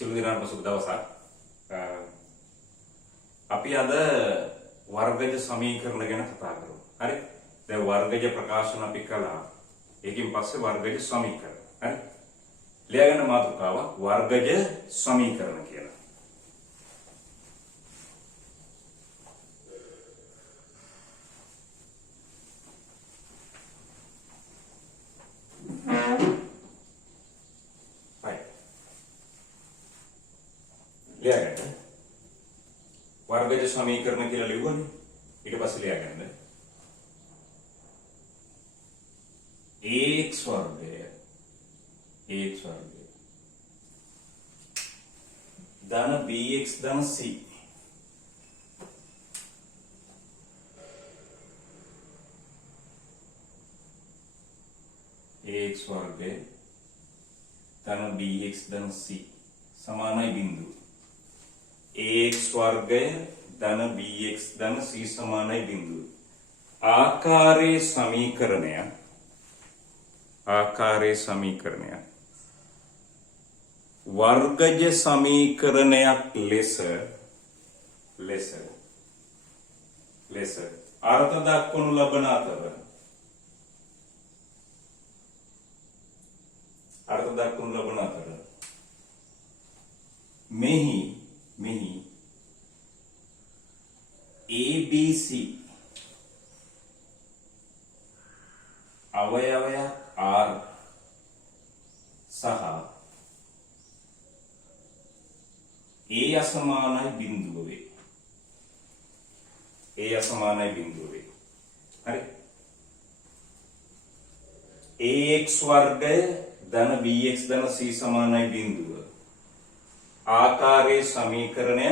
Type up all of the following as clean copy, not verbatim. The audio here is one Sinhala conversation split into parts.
සිළු දිනාටම සුබ දවසක්. අපි අද වර්ගජ සමීකරණ ගැන කතා කරමු. හරි? දැන් වර්ගජ ප්‍රකාශන අපි කළා. ඒකෙන් පස්සේ වර්ගජ සමීකරණ. හරි? ලියාගන්න මාතෘකාව වර්ගජ සමීකරණ කියලා. ලියාගන්න. වර්ගජ සමීකරණ කියලා ලියුවනේ. ඊට පස්සේ ලියාගන්න. ax වර්ගය ධන bx ධන c ax වර්ගය ධන bx ධන c සමානයි බිඳුව. ax වර්ගය ධන bx ධන c සමානයි බිඳුව. ආකාරයේ සමීකරණය වර්ගජ සමීකරණයක් ලෙස අර්ථ දක්වනු ලබන අතර මෙහි ABC අවයවයක් R සහ A අසමානයි බිඳුව වේ. හරි? ax වර්ගය ධන bx ධන c සමානයි බිඳුව. ආකාරයේ සමීකරණය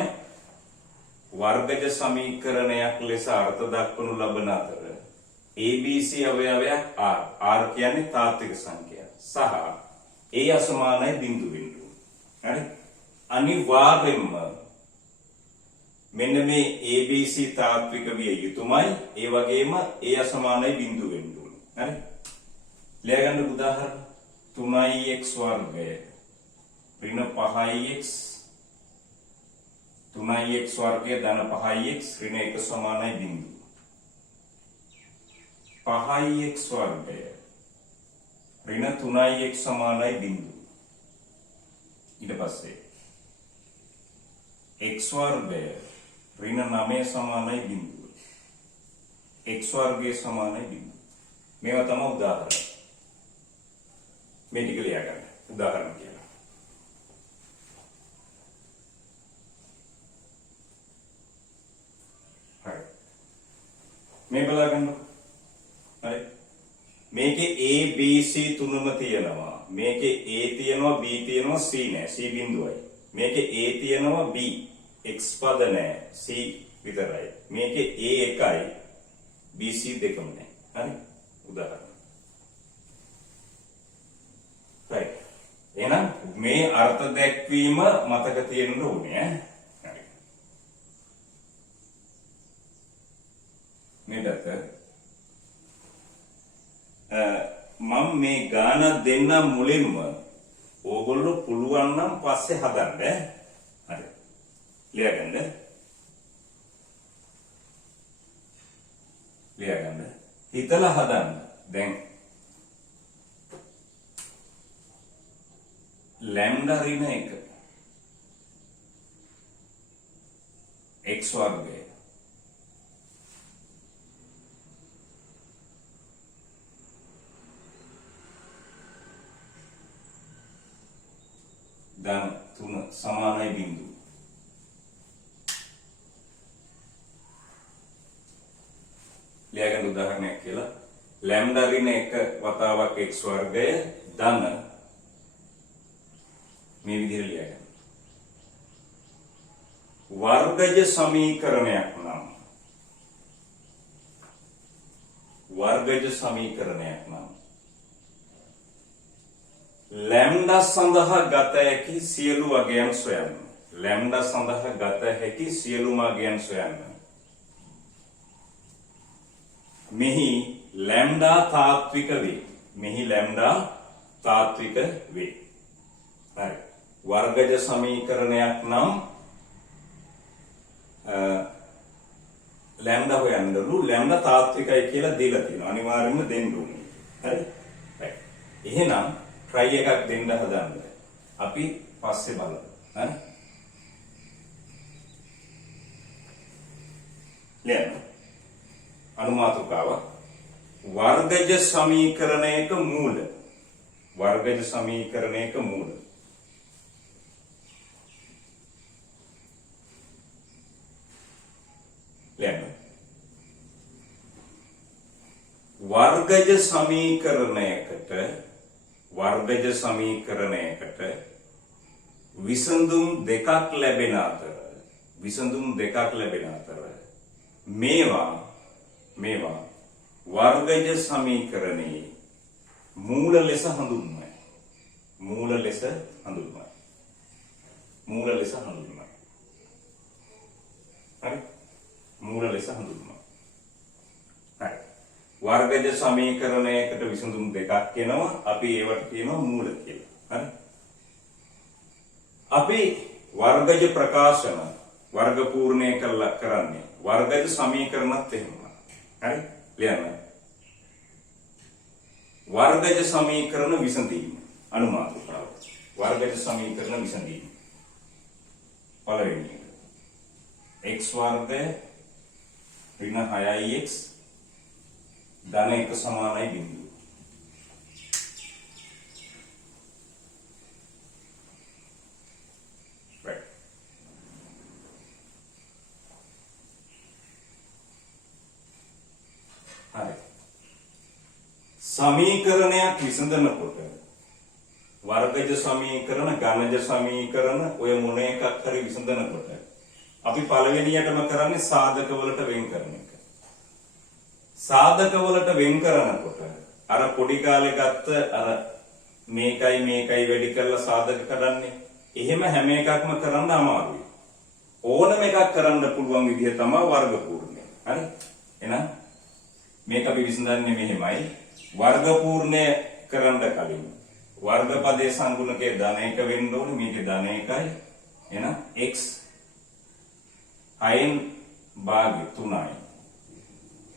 වර්ගජ සමීකරණයක් ලෙස අර්ථ දක්වනු ලබන අතර ABC අවයවයක් R කියන්නේ තාත්වික සංඛ්‍යා සහ A අසමානයි බිඳුව. හරි? අනිවාර්යෙන්ම මෙන්න මේ ABC තාත්වික විය යුතුමයි. ඒ වගේම A අසමානයි බිඳුව වෙන්න ඕනේ. හරි? ලියාගන්න උදාහරණ 3x වර්ගය ඍණ 5x 3x වර්ගය ධන 5x ඍණ 1 සමානයි බිඳුව. 5x වර්ගය ඍණ 3x සමානයි බිඳුව. ඊට පස්සේ x වර්ගය ඍණ 9 සමානයි බිඳුව. x වර්ගය සමානයි බිඳුව. මේවා තමයි උදාහරණ. මේ ටික ලියාගන්න. උදාහරණ කියලා. හරි. මේ බලගන්න. හරි. මේකේ A B C තුනම තියෙනවා. මේකේ A තියෙනවා B තියෙනවා C නෑ. C බිඳුවයි. මේකේ A තියෙනවා B x පද නෑ. C විතරයි. මේකේ A එකයි B C දෙකම නෑ. හරි? උදාහරණ. right. එහෙනම් මේ අර්ථ දැක්වීම මතක තියෙන්න ඕනේ ඈ. හරි. මේ දත මම මේ ගාන දෙන්න මුලින්ම ඕගොල්ලෝ පුළුවන් නම් පස්සේ හදන්න. හරි. ලියාගන්න. හිතලා හදන්න. දැන් ලැම්ඩා ඍණ 1 x වර්ගය ධන 3 සමානයි බිඳුව. ලියාගන්න උදාහරණයක් කියලා ලැම්ඩා ඍණ 1 වතාවක් x වර්ගය ධන මේ විදිහට ලියාගන්න. වර්ගජ සමීකරණයක් නම් ලැම්ඩා සඳහා ගත හැකි සියලු වගයන් සොයන්න. මෙහි ලැම්ඩා තාත්වික වේ. හරි. වර්ගජ සමීකරණයක් නම් ලැම්ඩා හොයන්නලු ලැම්ඩා තාත්විකයි කියලා දීලා තියෙනවා. අනිවාර්යයෙන්ම දෙන්න ඕනේ. හරි? right. එහෙනම් try එකක් දෙන්න හදන්න. අපි පස්සේ බලමු. හරි? ලියන්න. අනුමාතුකාව වර්ගජ සමීකරණයක මූල. වර්ගජ සමීකරණයක මූල. ලියන්න. වර්ගජ සමීකරණයකට විසඳුම් දෙකක් ලැබෙන අතර මේවා වර්ගජ සමීකරණයේ මූල ලෙස හඳුන්වයි. හරි? මූල ලෙස හඳුන්වනවා. හරි. වර්ගජ සමීකරණයකට විසඳුම් දෙකක් එනවා. අපි ඒවට කියනවා මූල කියලා. හරි? අපි වර්ගජ ප්‍රකාශන වර්ග පූර්ණය කරන්නේ වර්ගජ සමීකරණත් එහෙමයි. හරි? ලියන්න. වර්ගජ සමීකරණ විසඳීම අනුමාතුකාව. වර්ගජ සමීකරණ විසඳීම. පළවෙනි එක x වර්ගය ඍණ 6x ධන 1 සමානයි බිඳුව. right. හරි. සමීකරණයක් විසඳනකොට වර්ගජ සමීකරණ, ඝනජ සමීකරණ ඔය මොන එකක් හරි විසඳනකොට අපි පළවෙනියටම කරන්නේ සාධක වලට වෙන් කරන එක. සාධක වලට වෙන් කරනකොට අර පොඩි කාලේ ගත්ත අර මේකයි වැඩි කරලා සාධක කරන්නේ. එහෙම හැම එකක්ම කරන්න අමාරුයි. ඕනම එකක් කරන්න පුළුවන් විදිහ තමයි වර්ග පූර්ණය. හරි? එහෙනම් මේක අපි විසඳන්නේ මෙහෙමයි. වර්ග පූර්ණය කරන්න කලින් වර්ගපදයේ සංගුණකයේ ධන 1 වෙන්න ඕනේ. මේකේ ධන 1යි. එහෙනම් x 6න් භාගය 3යි.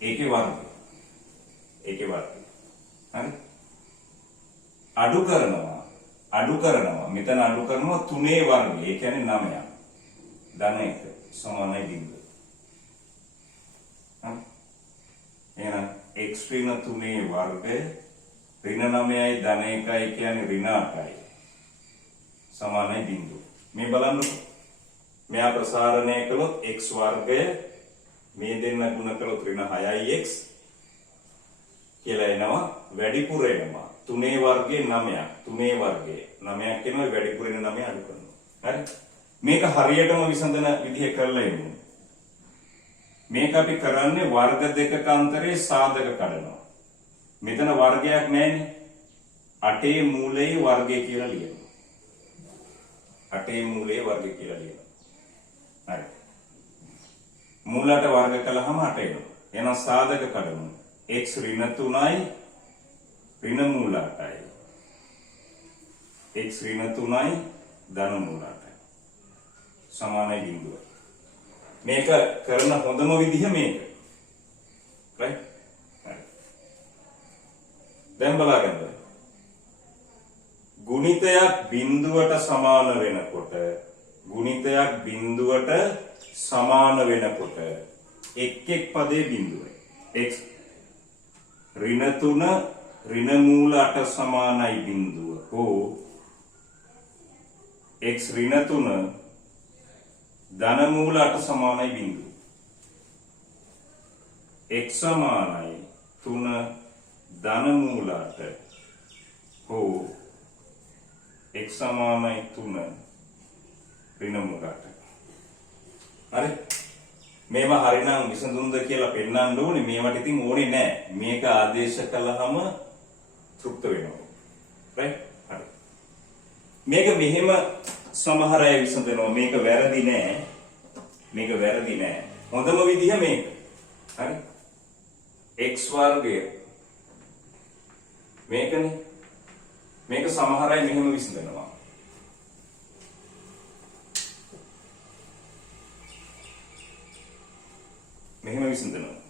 ඒකේ වර්ගය. හරි? අඩු කරනවා. මෙතන අඩු කරනවා 3 වර්ගය. ඒ කියන්නේ 9ක්. ධන 1 සමානයි බිඳුව. හරි? එහෙනම් x ඍණ 3 වර්ගය ඍණ 9යි ධන 1යි කියන්නේ ඍණ 8යි. සමානයි බිඳුව. මේ බලන්නකො. මෙයා ප්‍රසාරණය කළොත් x වර්ගය මේ දෙන්න ගුණ කළොත් ඍණ 6ix කියලා එනවා. වැඩිපුර එනවා 3 වර්ගයේ 9ක්. 3 වර්ගයේ 9ක් එනවා. වැඩිපුර එන 9 අඩු කරනවා. හරි? මේක හරියටම විසඳන විදිහ කරලා ඉමු. මේක අපි කරන්නේ වර්ග දෙකක අතරේ සාධක කඩනවා. මෙතන වර්ගයක් නැහැනේ. 8 මූලයේ වර්ගය කියලා ලියනවා. 8 මූලයේ වර්ගය කියලා ලියනවා. හරි. මූලයට වර්ග කළාම 8 එනවා. එහෙනම් සාධක කඩමු. x ඍණ 3යි ඍණ මූල 8යි. x ඍණ 3යි ධන මූල 8යි. සමානයි බිඳුව. මේක කරන හොඳම විදිහ මේක. right? හරි. දැන් බලන්න. ගුණිතයක් බිඳුවට සමාන වෙනකොට එක් පදේ බිඳුවයි. x ඍණ 3 ඍණ මූල 8 සමානයි බිඳුව. හෝ x ඍණ 3 ධන මූල 8 සමානයි බිඳුව. x සමානයි 3 ධන මූල 8 හෝ x සමානයි 3 ඍණ මූල 8. හරි? මේවා හරිනම් විසඳුම්ද කියලා පෙන්නන්න ඕනේ. මේවට ඉතින් ඕනේ නැහැ. මේක ආදේශ කළාම තෘප්ත වෙනවා. right? හරි. මේක මෙහෙම සමහර අය විසඳනවා. මේක වැරදි නෑ. හොඳම විදිහ මේක. හරි? x වර්ගය මේකනේ. මේක සමහර අය මෙහෙම විසඳනවා. මෙහෙම විසඳනවා.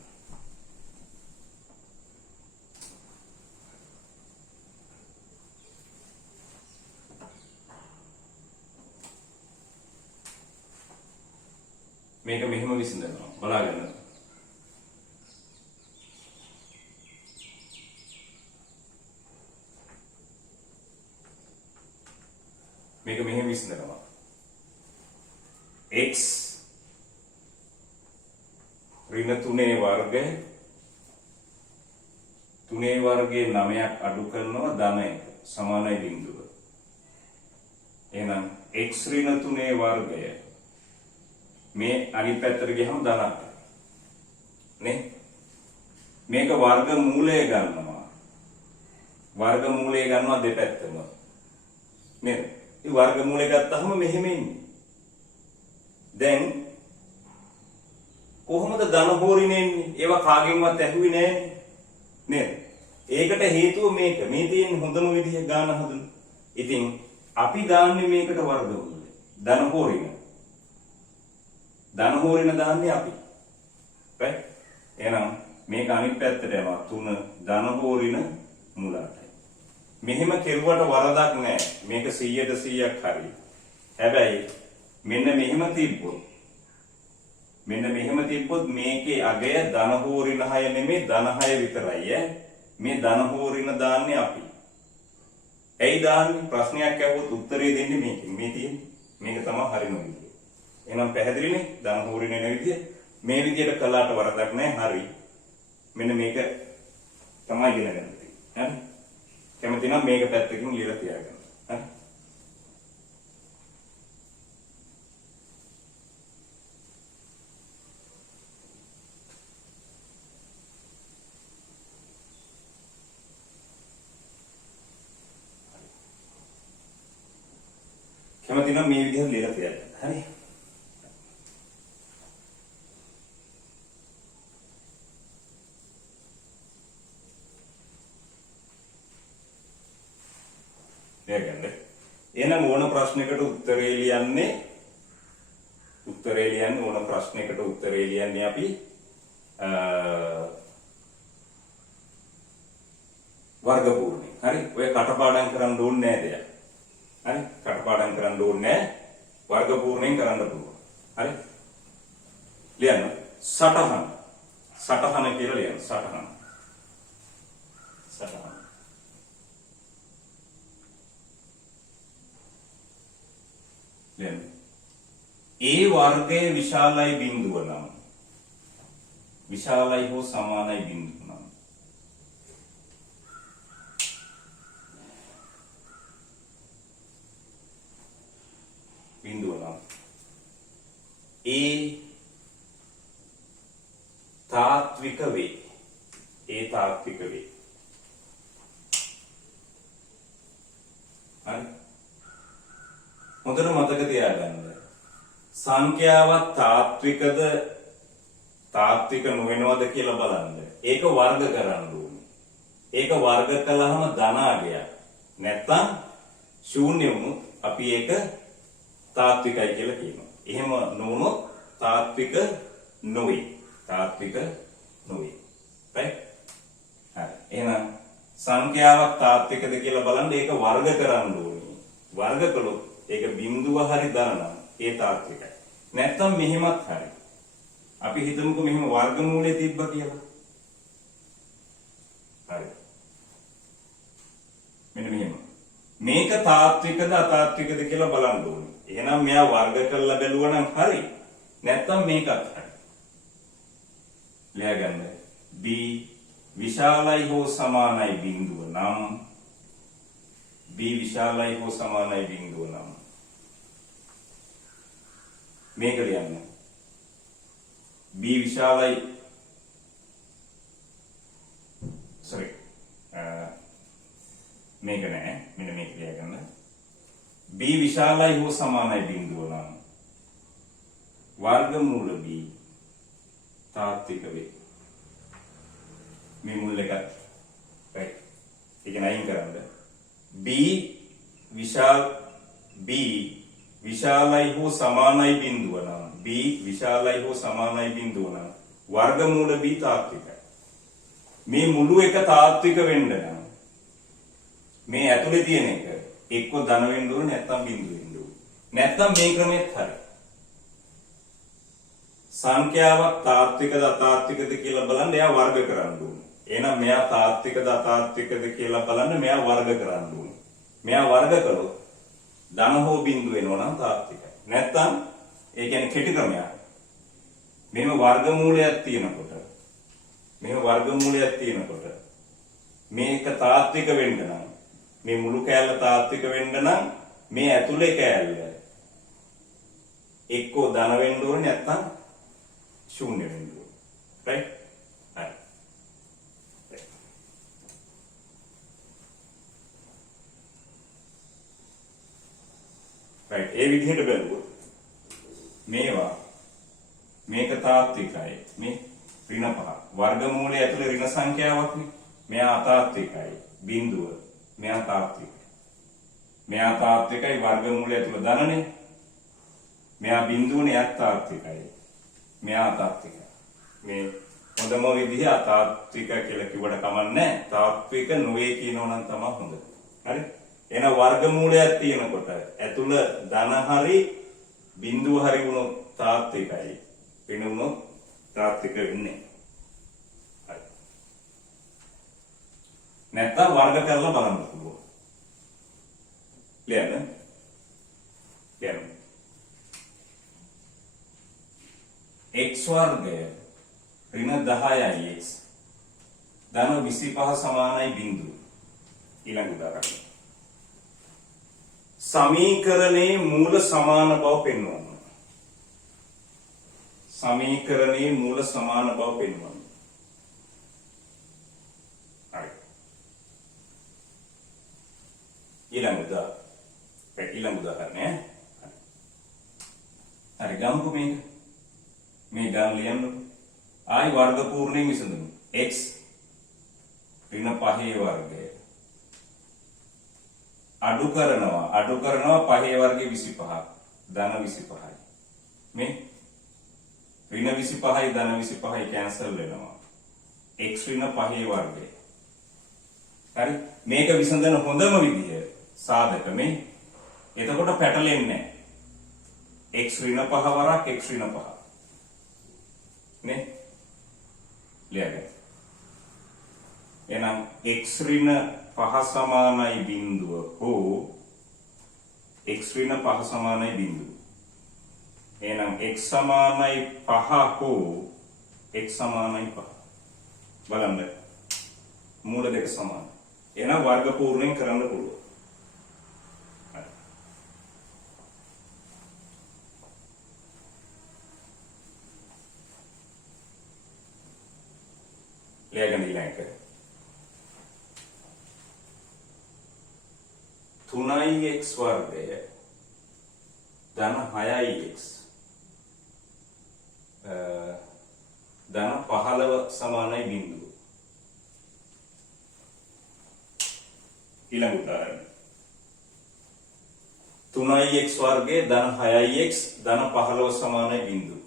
මේක මෙහෙම විසඳනවා. බලාගන්න. මේක මෙහෙම විසඳනවා. x ඍණ 3 වර්ගය 3 වර්ගයේ 9ක් අඩු කරනවා ධන 1 සමානයි බිඳුව. එහෙනම් x ඍණ 3 වර්ගය මේ අනිත් පැත්තට ගියහම ධනක් නේ. මේක වර්ග මූලය ගන්නවා. වර්ග මූලය ගන්නවා දෙපැත්තම නේද? මේ වර්ග මූලය ගත්තාම මෙහෙම ඉන්නේ. දැන් කොහොමද ධන හෝරිනේ එන්නේ? ඒවා කාගෙන්වත් ඇහුවේ නෑනේ නේද? ඒකට හේතුව මේක. මේ තියෙන හොඳම විදිහ ගාන හදන්න. ඉතින් අපි දාන්නේ මේකට වර්ග මූලය. ධන හෝරින. ධන හෝරින දාන්නේ අපි. right? එහෙනම් මේක අනිත් පැත්තට යනවා 3 ධන හෝරින මූලයටයි. මෙහෙම කෙරුවට වරදක් නැහැ. මේක 100ට 100ක් හරි. හැබැයි මෙන්න මෙහෙම තිබ්බොත් මේකේ අගය ධන හෝරින 6 නෙමෙයි ධන 6 විතරයි ඈ. මේ ධන හෝරින දාන්නේ අපි. ඇයි දාන්නේ? ප්‍රශ්නයක් ඇහුවොත් උත්තරේ දෙන්නේ මේකෙන්. මේ තියෙන්නේ. මේක තමයි හරිම විදිය. එහෙනම් පැහැදිලිනේ ධන හෝරින එන විදිය. මේ විදියට කළාට වරදක් නැහැ. හරි. මෙන්න මේක තමයි ඉගෙන ගන්න තියෙන්නේ. හරි? කැමති නම් මේක පැත්තකින් ලියලා තියාගන්න. හරි? කැමති නම් මේ විදිහට ලියලා තියාගන්න. හරි? එහෙනම් ඕන ප්‍රශ්නයකට උත්තරේ ලියන්නේ ඕන ප්‍රශ්නයකට උත්තරේ ලියන්නේ අපි වර්ග පූර්ණේ. හරි? ඔය කටපාඩම් කරන්න ඕනේ නෑ දෙයක්. හරි? කටපාඩම් කරන්න ඕනේ නෑ. වර්ග පූර්ණයෙන් කරන්න පුළුවන්. හරි? ලියන්න. සටහන කියලා ලියන්න. සටහන. ඒ වර්ගයේ විශාලයි බිඳුව නම් විශාලයි හෝ සමානයි බිඳුව නම් ඒ තාත්වික වේ. හරි? හොඳට මතක තියාගන්න. සංඛ්‍යාවක් තාත්වික නොවෙනවද කියලා බලන්න. ඒක වර්ග කරන්න ඕනේ. ඒක වර්ග කළාම ධනාගයක්. නැත්තම් ශූන්‍ය වුණොත් අපි ඒක තාත්විකයි කියලා කියනවා. එහෙම නොවුනොත් තාත්වික නොවේ. right? හරි. එහෙනම් සංඛ්‍යාවක් තාත්විකද කියලා බලන්න ඒක වර්ග කරන්න ඕනේ. වර්ග කළොත් ඒක බිඳුව හරි ධන නම් ඒ තාත්විකයි. නැත්තම් මෙහෙමත් හරි. අපි හිතමුකෝ මෙහෙම වර්ගමූලය තිබ්බා කියලා. හරි. මෙන්න මෙහෙම. මේක තාත්විකද අතාත්විකද කියලා බලන්න ඕනේ. එහෙනම් මෙයා වර්ග කරලා බැලුවා නම් හරි. නැත්තම් මේකත් හරි. ලියාගන්න. b විශාලයි හෝ සමානයි බිඳුව නම් මේක ලියන්න. b විශාලයි මේක නෑ. මෙන්න මේක ලියාගන්න. b විශාලයි හෝ සමානයි බිඳුව නම් වර්ගමූල b තාත්වික වේ. මේ මුල් එකත් right. ඒක නයින් කරන්න. b විශාලයි හෝ සමානයි බිඳුව නම් වර්ගමූල b තාත්විකයි. මේ මුළු එක තාත්වික වෙන්න නම් මේ ඇතුලේ තියෙන එක එක්ක ධන වෙන්න ඕනේ නැත්නම් බිඳු වෙන්න ඕනේ. නැත්නම් මේ ක්‍රමෙත් හරි. සංඛ්‍යාවක් තාත්විකද අතාත්විකද කියලා බලන්න එයා වර්ග කරන්න ඕනේ. එහෙනම් මෙයා තාත්විකද අතාත්විකද කියලා බලන්න මෙයා වර්ග කරන්න ඕනේ. මෙයා වර්ග කළොත් ධන හෝ බිඳු වෙනවා නම් තාත්විකයි. නැත්නම් ඒ කියන්නේ කෙටි ක්‍රමයක්. මෙහෙම වර්ගමූලයක් තියෙනකොට මේක තාත්වික වෙන්න නම් මේ මුළු කෑල්ල තාත්වික වෙන්න නම් මේ ඇතුලේ කෑල්ල එක්කෝ ධන වෙන්න ඕනේ නැත්නම් ශූන්‍ය වෙන්න ඕනේ. right? හරි. right. ඒ විදිහට බැලුවොත් මේක තාත්විකයි. මේ ඍණ 5. වර්ගමූලයේ ඇතුලේ ඍණ සංඛ්‍යාවක් නේ. මෙයා අතාත්විකයි. බිඳුව. මෙයා තාත්විකයි. මෙයා තාත්විකයි වර්ගමූලයේ ඇතුලේ ධනනේ. මෙයා බිඳුවනේ එයත් තාත්විකයි. මෙයා අතාත්විකයි. මේ හොඳම විදිහ අතාත්වික කියලා කිව්වට කමන්නේ. තාත්වික නොවේ කියනවා නම් තමයි හොඳ. හරි? එහෙනම් වර්ගමූලයක් තියෙනකොට ඇතුළ ධන හරි බිඳුව හරි වුණොත් තාත්විකයි. වෙන වුණොත් තාත්වික වෙන්නේ. හරි. නැත්නම් වර්ග කරලා බලන්න පුළුවන්. ලියන්න. x වර්ගය ඍණ 10යි x ධන 25 සමානයි බිඳුව. ඊළඟ උදාහරණය. සමීකරණයේ මූල සමාන බව පෙන්වන්න. සමීකරණයේ මූල සමාන බව පෙන්වන්න. හරි. ඊළඟ උදාහරණය. හරි ගමුකෝ මේක. මේ ගාන ලියන්න. ආයි වර්ග පූර්ණයෙන් විසඳමු. x ඍණ 5 වර්ගය අඩු කරනවා 5 වර්ගයේ 25ක් ධන 25යි. මේ ඍණ 25යි ධන 25යි කැන්සල් වෙනවා. x ඍණ 5 වර්ගය. හරි මේක විසඳන හොඳම විදිය සාධක මේ. එතකොට පැටලෙන්නේ නැහැ. x ඍණ 5 වරක් x ඍණ 5 නේ ලියගන්න. එහෙනම් x ඍණ 5 සමානයි බිඳුව හෝ x ඍණ 5 සමානයි බිඳුව. එහෙනම් x සමානයි 5 හෝ x සමානයි 5. බලන්න මූල දෙක සමාන. එහෙනම් වර්ග පූර්ණයෙන් කරන්න පුළුවන්. ලියගන්න ඊළඟ 3x වර්ගය ධන 6x ධන 15 සමානයි බිඳුව. ඊළඟ උදාහරණය. 3x වර්ගය ධන 6x ධන 15 සමානයි බිඳුව.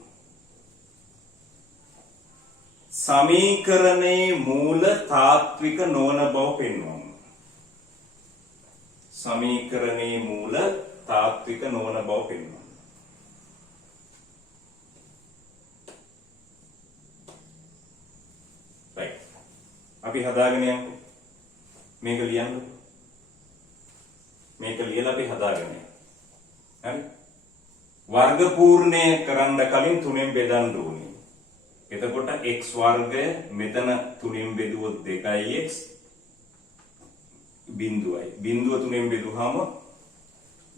සමීකරණයේ මූල තාත්වික නොවන බව පෙන්වන්න. සමීකරණයේ මූල තාත්වික නොවන බව පෙන්වන්න. right. අපි හදාගෙන යමු. මේක ලියන්න. මේක ලියලා අපි හදාගෙන යමු. හරි? වර්ග පූර්ණය කරන්න කලින් 3ෙන් බෙදන්න ඕනේ. එතකොට x වර්ගය මෙතන 3ෙන් බෙදුවොත් 2x බිඳුවයි. බිඳුව 3ෙන් බෙදුවාම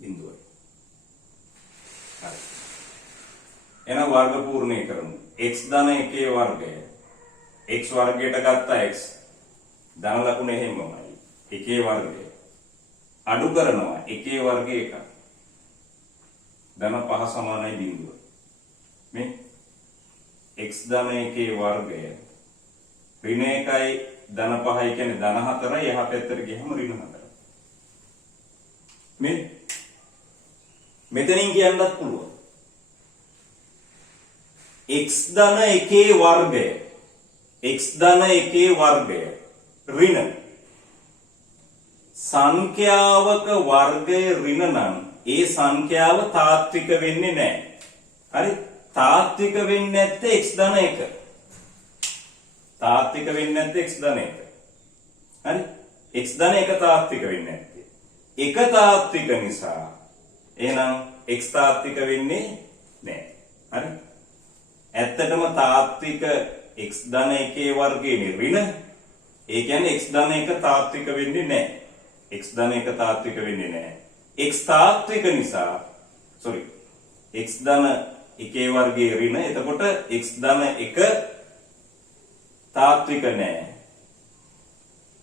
බිඳුවයි. හරි. එහෙනම් වර්ග පූර්ණය කරමු. x ධන 1 වර්ගය x වර්ගයට ගත්ත x ධන ලකුණ එහෙමමයි. 1 වර්ගය අඩු කරනවා 1 වර්ගය 1. ධන 5 සමානයි බිඳුව. මේ x ධන 1 වර්ගය ඍණ 1යි ධන 5යි කියන්නේ ධන 4යි එහා පැත්තට ගියම ඍණ 4. මේ මෙතනින් කියන්නත් පුළුවන්. x ධන 1 වර්ගය x ධන 1 වර්ගය ඍණ සංඛ්‍යාවක වර්ගය ඍණ නම් ඒ සංඛ්‍යාව තාත්වික වෙන්නේ නැහැ. හරි? තාත්වික වෙන්නේ නැත්තේ x ධන 1. තාත්වික වෙන්නේ නැත්තේ x ධන 1. හරි? x ධන 1 තාත්වික වෙන්නේ නැත්තේ. 1 තාත්වික නිසා එහෙනම් x තාත්වික වෙන්නේ නැහැ. හරි? ඇත්තටම තාත්වික x ධන 1 වර්ගයේ ඍණ ඒ කියන්නේ x ධන 1 තාත්වික වෙන්නේ නැහැ. x ධන 1 තාත්වික වෙන්නේ නැහැ. x තාත්වික නිසා x ධන 1 වර්ගයේ ඍණ එතකොට x ධන 1 තාත්වික නැහැ.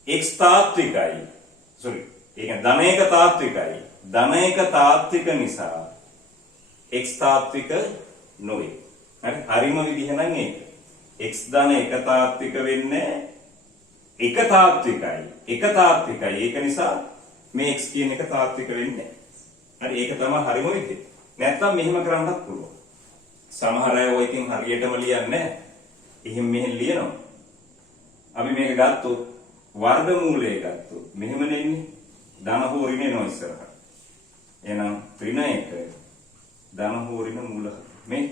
x තාත්විකයි. ඒ කියන්නේ ධන 1 තාත්විකයි. ධන 1 තාත්වික නිසා x තාත්වික නොවේ. හරි? හරිම විදිහ නම් ඒක. x ධන 1 තාත්වික වෙන්නේ 1 තාත්විකයි. 1 තාත්විකයි. ඒක නිසා මේ x කියන එක තාත්වික වෙන්නේ නැහැ. හරි? ඒක තමයි හරිම විදිහ. නැත්තම් මෙහෙම කරන්නත් පුළුවන්. සමහර අය ඔය ඉතින් හරියටම ලියන්නේ නැහැ. එහෙම මෙහෙම ලියනවා. අපි මේක ගත්තොත් වර්ගමූලය ගත්තොත් මෙහෙමනේ ඉන්නේ. ධන හෝ ඍණ එනවා ඉස්සරහට. එහෙනම් ඍණ 1 ධන හෝ ඍණ මූල මේ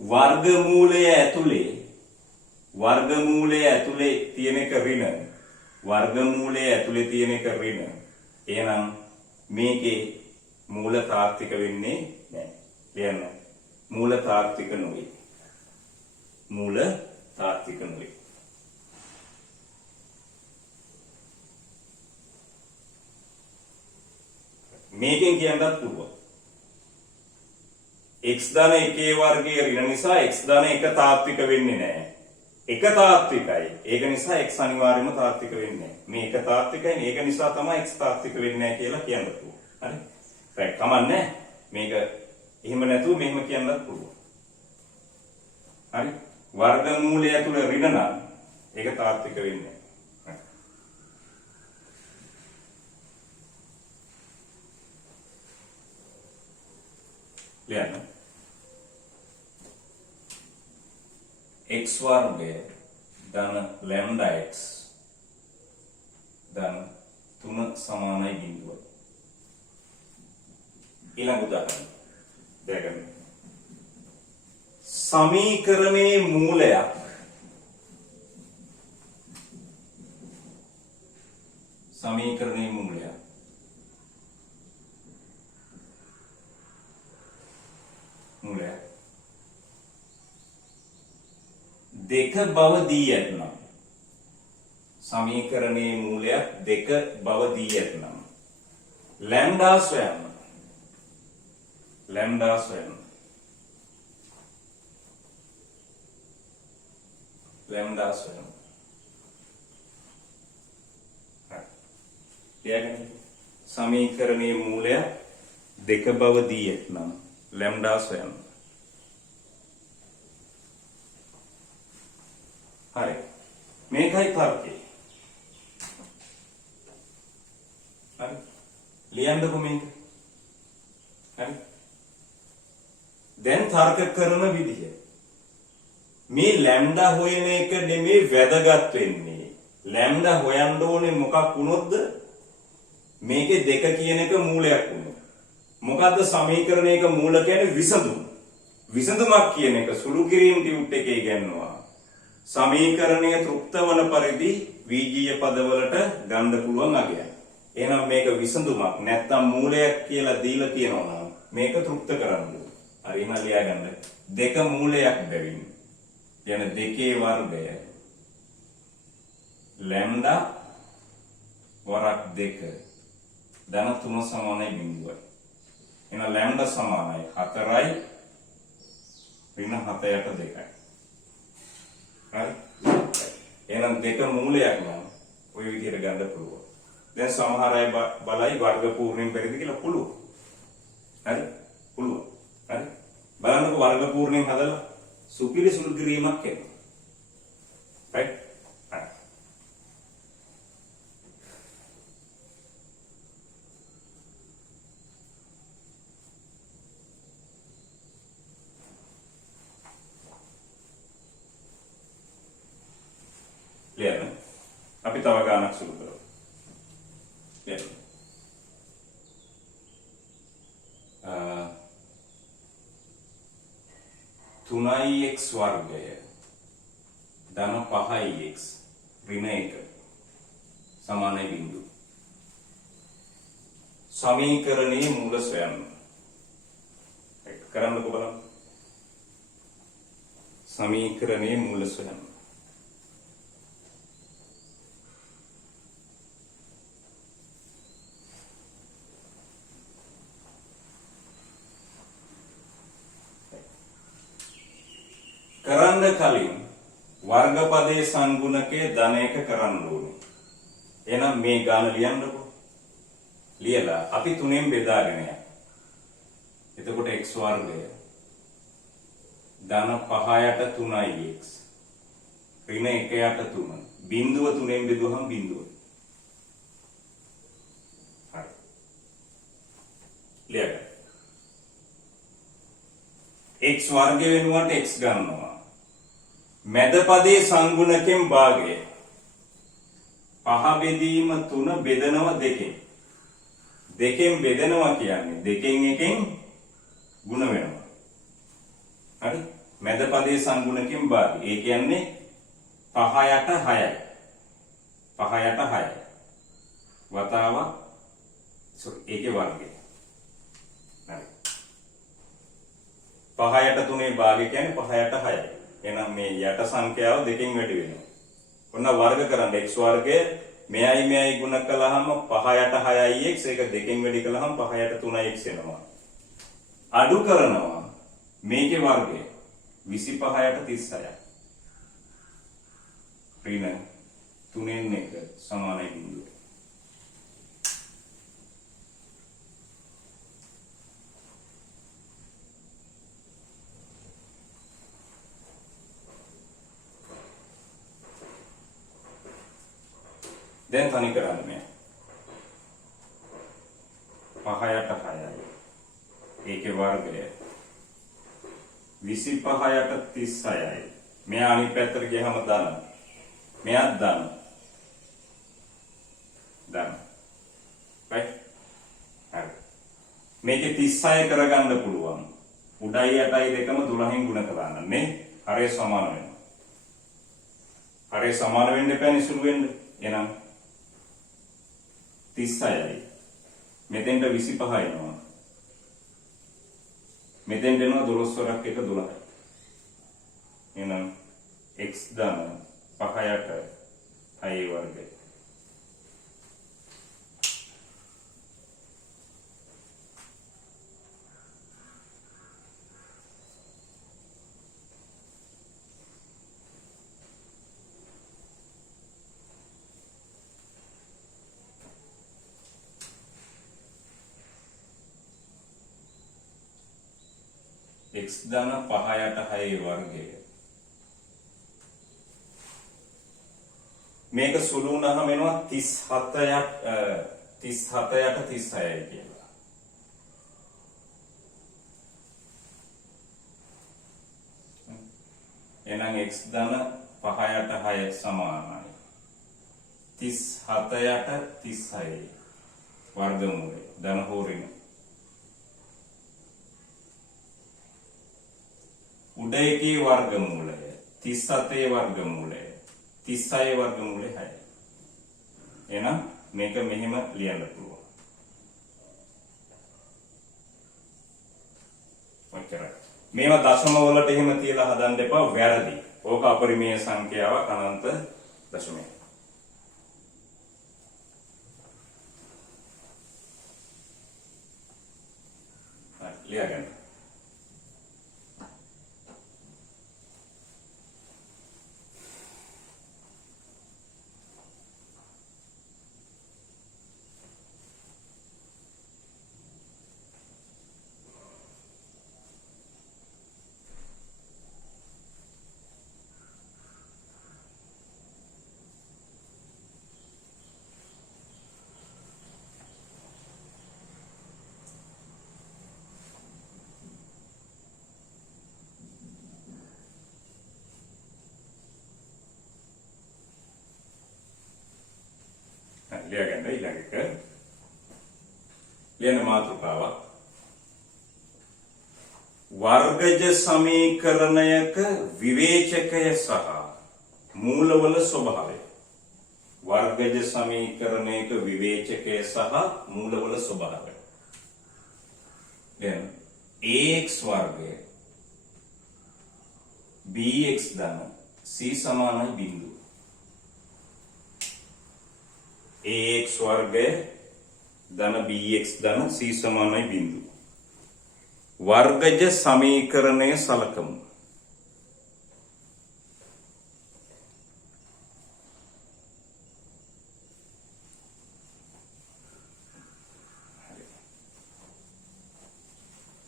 වර්ගමූලය ඇතුලේ තියෙන එක ඍණ වර්ගමූලය ඇතුලේ තියෙන එක ඍණ එහෙනම් මේකේ මූල තාත්වික වෙන්නේ නැහැ. ලියන්න. මූල තාත්වික නොවේ. මූල තාත්වික නොවේ. මේකෙන් කියන්නත් පුළුවන්. x ධන 1 වර්ගයේ ඍණ නිසා x ධන 1 තාත්වික වෙන්නේ නැහැ. 1 තාත්විකයි. ඒක නිසා x අනිවාර්යයෙන්ම තාත්වික වෙන්නේ නැහැ. මේ 1 තාත්විකයි. ඒක නිසා තමයි x තාත්වික වෙන්නේ නැහැ කියලා කියන්න පුළුවන්. හරි? රයිට්. කමන්නේ. මේක එහෙම නැතුව මෙහෙම කියන්නත් පුළුවන්. හරි? වර්ගමූලය ඇතුළේ ඍණ නම් ඒක තාත්වික වෙන්නේ නැහැ. ලියන්න. x වර්ගය ධන ලැම්ඩා x ධන 3 සමානයි බිඳුවයි. ඊළඟ උදාහරණය දෙකම සමීකරණයේ මූලයක් දෙක බව දී ඇතනම් සමීකරණයේ මූලයක් දෙක බව දී ඇතනම් ලැම්ඩා සොයන්න සමීකරණයේ මූලයක් දෙක බව දී ඇතනම් ලැම්ඩා සොයන්න. හරි. මේකයි තර්කය. හරි. ලියන්නකො මේක. හරි. දැන් තර්ක කරන විදිහ. මේ ලැම්ඩා හොයන එක නෙමෙයි වැදගත් වෙන්නේ. ලැම්ඩා හොයන්න ඕනේ මොකක් වුණොත්ද? මේකේ දෙක කියන එක මූලයක් වුණොත්. මොකද්ද සමීකරණයක මූල කියන්නේ? විසඳුම. විසඳුමක් කියන එක සුළු කිරීම ටියුට් එකේ ඉගෙනනවා. සමීකරණය තෘප්ත වන පරිදි වීජීය පදවලට ගන්න පුළුවන් අගයක්. එහෙනම් මේක විසඳුමක් නැත්නම් මූලයක් කියලා දීලා තියෙනවා නම් මේක තෘප්ත කරන්න ඕන. හරි එහෙනම් ලියා ගන්න. දෙක මූලයක් බැවින් යන දෙකේ වර්ගය ලැම්ඩා වරක් 2 ධන 3 සමානයි බිඳුවයි. එහෙනම් ලැම්ඩා සමානයි 4යි ඍණ 7යට 2යි. හරි. එහෙනම් දෙක මූලයක් නම් ඔය විදිහට ගන්න පුළුවන්. දැන් සමහර අය බලයි වර්ග පූර්ණයෙන් බැරිද කියලා පුළුවන්. හරි? පුළුවන්. හරි? බලන්නකො වර්ග පූර්ණයෙන් හදලා සුපිරි සුළු කිරීමක් එනවා. right? හරි. තව ගානක් සුළු කරමු. එතන 3x වර්ගය ධන 5x ඍණ 1 සමානයි බිඳුව. සමීකරණයේ මූල සොයන්න. ඒක කරන්නකො බලන්න. සමීකරණයේ මූල සොයන්න. කරන්න කලින් වර්ගපදයේ සංගුණකයේ ධන 1 කරන්න ඕනේ. එහෙනම් මේ ගාන ලියන්නකො. ලියලා අපි 3ෙන් බෙදාගෙන යන්න. එතකොට x වර්ගය ධන 5යට 3x ඍණ 1යට 3 බිඳුව 3ෙන් බෙදුවහම බිඳුව. හරි. ලියන්න. x වර්ගය වෙනුවට x ගන්නවා. මැද පදයේ සංගුණකෙන් භාගය 5 බෙදීම 3 බෙදනවා 2කින්. 2කින් බෙදනවා කියන්නේ 2කින් 1කින් ಗುಣ වෙනවා. හරි? මැද පදයේ සංගුණකෙන් භාගය. ඒ කියන්නේ 5යට 6යි. 5යට 6යි. වතාව ඒකේ වර්ගය. හරි. 5යට 3ේ භාගය කියන්නේ 5යට 6යි. එහෙනම් මේ යට සංඛ්‍යාව 2කින් වැඩි වෙනවා. ඔන්න වර්ග කරන්න x වර්ගය මෙයයි ගුණ කළාම 5යට 6ix ඒක 2කින් වැඩි කළාම 5යට 3ix එනවා. අඩු කරනවා මේකේ වර්ගය 25යට 36යි. ඍණ 3න් 1 සමානයි බිඳුව. දැන් තනි කරන්න මේ 5යට 6යි. ඒකේ වර්ගය 25යට 36යි. මෙයා අනිත් පැත්තට ගියහම ධන. මෙයාත් ධන. ධන. right? හරි. මේකේ 36 කරගන්න පුළුවන්. උඩයි යටයි දෙකම 12න් ගුණ කරන්න. නේ? හරය සමාන වෙනවා. හරය සමාන වෙන්න එපානේ සුළු වෙන්න. එහෙනම් 36යි. මෙතෙන්ට 25 එනවා. මෙතෙන්ට එනවා 12 වරක් එක 12යි. එහෙනම් x ධන 5යට 6 වර්ගය. x ධන 5යට 6 වර්ගය. මේක සුළු වුණාම එනවා 37යට 36යි කියලා. එහෙනම් x ධන 5යට 6 සමානයි 37යට 36 වර්ගමූලය ධන හෝ ඍණ. උඩ එකේ වර්ගමූලය 37 වර්ගමූලය 36 වර්ගමූලය 6. එහෙනම් මේක මෙහෙම ලියන්න පුළුවන්. ඔච්චරයි. මේවා දශම වලට එහෙම තියලා හදන්න එපා වැරදි. ඕක අපරිමේය සංඛ්‍යාවක් අනන්ත දශමයක්. හරි ලියගන්න. ලියගන්න ඊළඟ එක. ලියන මාතෘකාවක්. වර්ගජ සමීකරණයක විවේචකය සහ මූලවල ස්වභාවය. වර්ගජ සමීකරණයක විවේචකය සහ මූලවල ස්වභාවය. දැන් ax වර්ගය bx ධන c සමානයි බිඳුව. ax වර්ගය ධන bx ධන c සමානයි බිඳුව. වර්ගජ සමීකරණය සලකමු.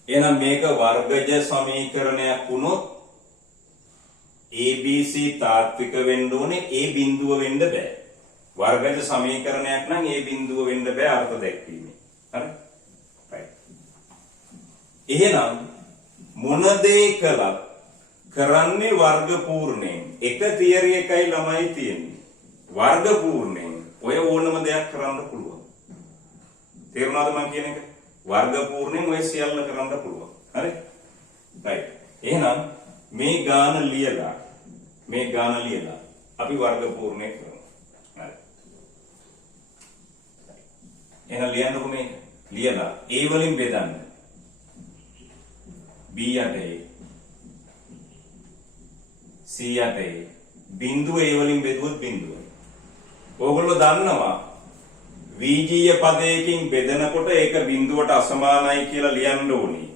එහෙනම් මේක වර්ගජ සමීකරණයක් වුණොත් ABC තාත්වික වෙන්න ඕනේ A බිඳුව වෙන්න බෑ. වර්ගජ සමීකරණයක් නම් A බිඳුව වෙන්න බෑ අර්ථ දැක්වීමේ. හරි? right. එහෙනම් මොන දේ කළත් කරන්නේ වර්ග පූර්ණයෙන්. එක තියරි එකයි ළමයි තියෙන්නේ. වර්ග පූර්ණයෙන් ඔය ඕනම දෙයක් කරන්න පුළුවන්. තේරුණාද මම කියන එක? වර්ග පූර්ණයෙන් ඔය සියල්ල කරන්න පුළුවන්. හරි? right. එහෙනම් මේ ගාන ලියලා අපි වර්ග පූර්ණය කරමු. හරි. එහෙනම් ලියන්නකො මේක. ලියලා a වලින් බෙදන්න. b යට a c යට a බිඳුව a වලින් බෙදුවොත් බිඳුව. ඕගොල්ලෝ දන්නවා වීජීය පදයකින් බෙදනකොට ඒක බිඳුවට අසමානයි කියලා ලියන්න ඕනේ.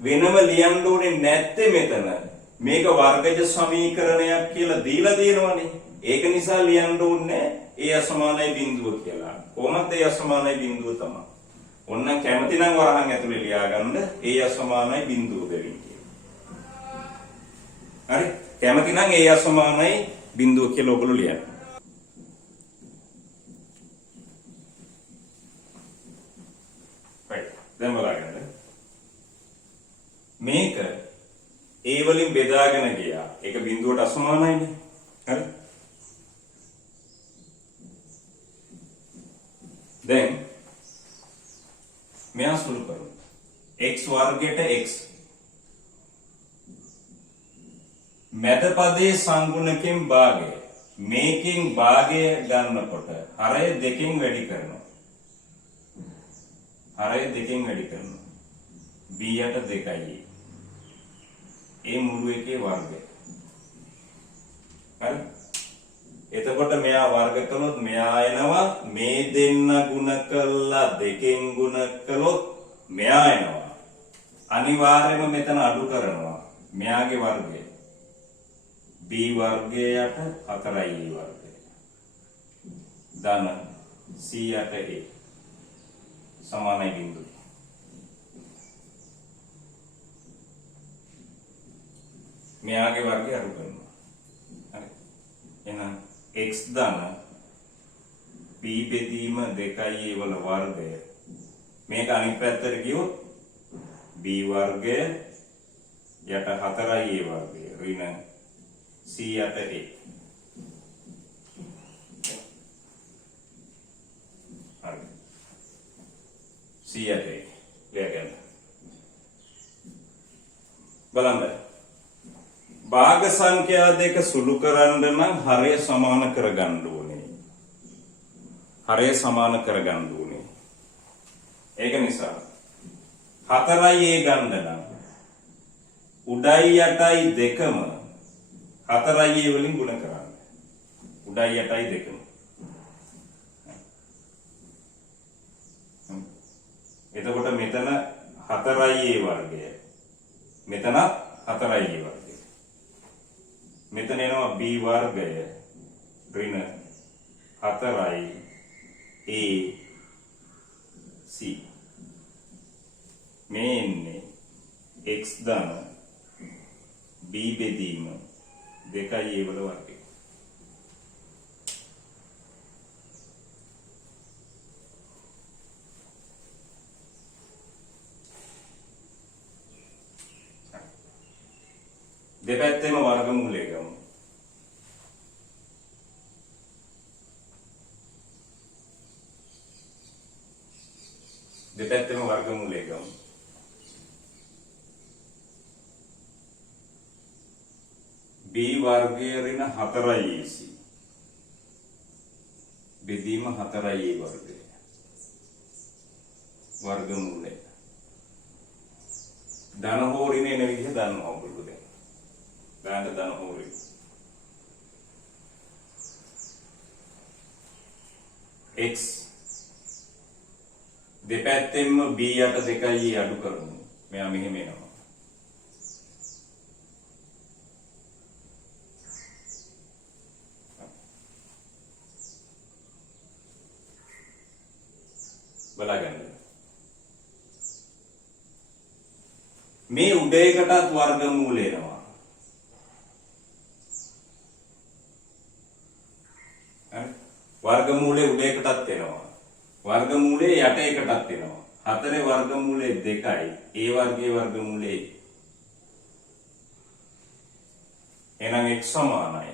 වෙනම ලියන්න ඕනේ නැත්තේ මෙතන. මේක වර්ගජ සමීකරණයක් කියලා දීලා තියෙනවනේ. ඒක නිසා ලියන්න ඕනේ ඒ අසමානයි බිඳුව කියලා. කොහොමද ඒ අසමානයි බිඳුව තමයි. ඔන්න කැමති නම් වරහන් ඇතුලේ ලියාගන්න ඒ අසමානයි බිඳුව බැවින් කියලා. හරි? කැමති නම් ඒ අසමානයි බිඳුව කියලා ඔයගොල්ලෝ ලියන්න. දැන් බලන්න. මේක a වලින් බෙදාගෙන ගියා. ඒක බිඳුවට අසමානයිනේ. හරි? දැන් මෙයා සුළු කරමු. x වර්ගයට x. මැද පදයේ සංගුණකෙන් භාගය. මේකෙන් භාගය ගන්නකොට හරය දෙකෙන් වැඩි කරනවා. හරය දෙකෙන් වැඩි කරනවා. b යට 2යි. ඒ මුළු එකේ වර්ගය. හරි? එතකොට මෙයා වර්ග කළොත් මෙයා එනවා මේ දෙන්න ගුණ කළා දෙකෙන් ගුණ කළොත් මෙයා එනවා. අනිවාර්යයෙන්ම මෙතන අඩු කරනවා. මෙයාගේ වර්ගය. b වර්ගයට 4යි වර්ගය. ධන c යට a සමානයි බිඳුව. මෙයාගේ වර්ගය අඩු කරනවා. හරි. එහෙනම් x ධන p බෙදීම 2i වල වර්ගය. මේක අනිත් පැත්තට ගියොත් b වර්ගය යට 4i වර්ගය ඍණ c යට a. හරි. c යට a ලියගන්න. බලන්න. භාග සංඛ්‍යා දෙක සුළු කරන්න නම් හරය සමාන කරගන්න ඕනේ. හරය සමාන කරගන්න ඕනේ. ඒක නිසා 4i a ගන්න නම් උඩයි යටයි දෙකම 4i a වලින් ගුණ කරන්න. උඩයි යටයි දෙකම. එතකොට මෙතන 4i a වර්ගය. මෙතන 4i a වර්ගය. මෙතන එනවා b වර්ගය ඍණ 4i a c. මේ එන්නේ x ධන b බෙදීම 2i a වල වර්ගය. දෙපැත්තෙම වර්ගමූලය ගමු. b වර්ගය ඍණ 4ac බෙදීම 4a වර්ගය වර්ගමූලය ධන හෝ ඍණ එන විදිහ දන්නවා ඔයගොල්ලෝ දැන්. දාන්න ධන හෝ ඍණ. x දෙපැත්තෙන්ම b යට 2a අඩු කරමු. මෙයා මෙහෙම එනවා. බලගන්න. මේ උඩ එකටත් වර්ගමූල එනවා. හරි? වර්ගමූලේ උඩ එකටත් එනවා. වර්ගමූලේ යට එකටත් එනවා. 4 වර්ගමූලේ 2යි. a වර්ගයේ වර්ගමූලේ එහෙනම් x සමානයි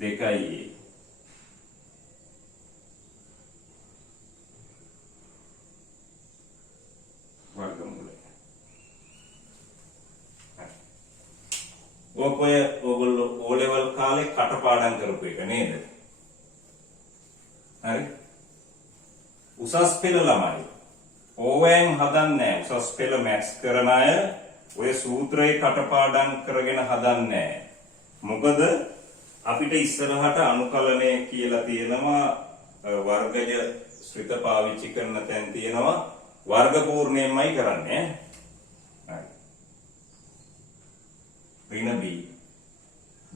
2a වර්ගමූලය. ඔය ඔයගොල්ලෝ O level කාලේ කටපාඩම් කරපු එක නේද? හරි? උසස් පෙළ ළමයි ඕවැන් හදන්නේ නැහැ. උසස් පෙළ මැත්ස් කරන අය ඔය සූත්‍රයේ කටපාඩම් කරගෙන හදන්නේ නැහැ. මොකද අපිට ඉස්සරහට අනුකලනය කියලා තියෙනවා වර්ගජ ශ්‍රිත පාවිච්චි කරන තැන් තියෙනවා වර්ග පූර්ණයෙන්මයි කරන්නේ. හරි. ඍණ b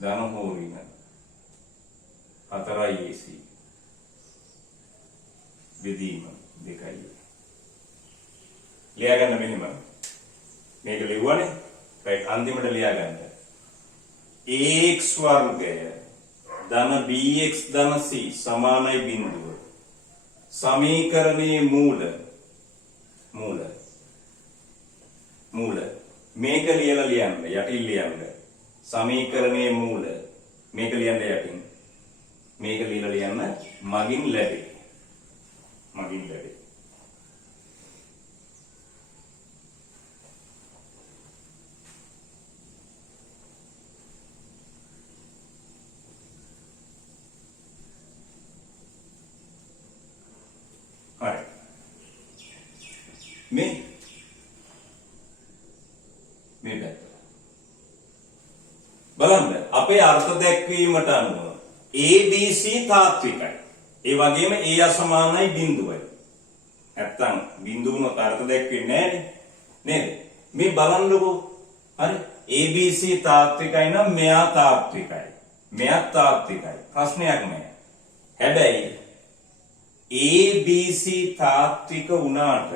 ධන හෝ ඍණ 4ac බෙදීම 2යි. ලියා ගන්න මෙහෙම. මේක ලියුවානේ. right අන්තිමට ලියා ගන්න. ax වර්ගය ධන bx ධන c සමානයි බිඳුව. සමීකරණයේ මූල මේක ලියලා ලියන්න යටින් ලියන්න. සමීකරණයේ මූල මේක ලියන්න යටින්. මේක ලියලා ලියන්න මගින් ලැබේ. හරි. මේ පැත්ත බලන්න අපේ අර්ථ දැක්වීමට අනුව ABC තාත්විකයි. ඒ වගේම A අසමානයි බිඳුවයි. නැත්තම් බිඳුවනොත් අර්ථ දැක්වෙන්නේ නැහැ නේද? මේ බලන්නකෝ. හරි. ABC තාත්විකයි නම් මෙයා තාත්විකයි. මෙයා තාත්විකයි. ප්‍රශ්නයක් නැහැ. හැබැයි ABC තාත්වික වුණාට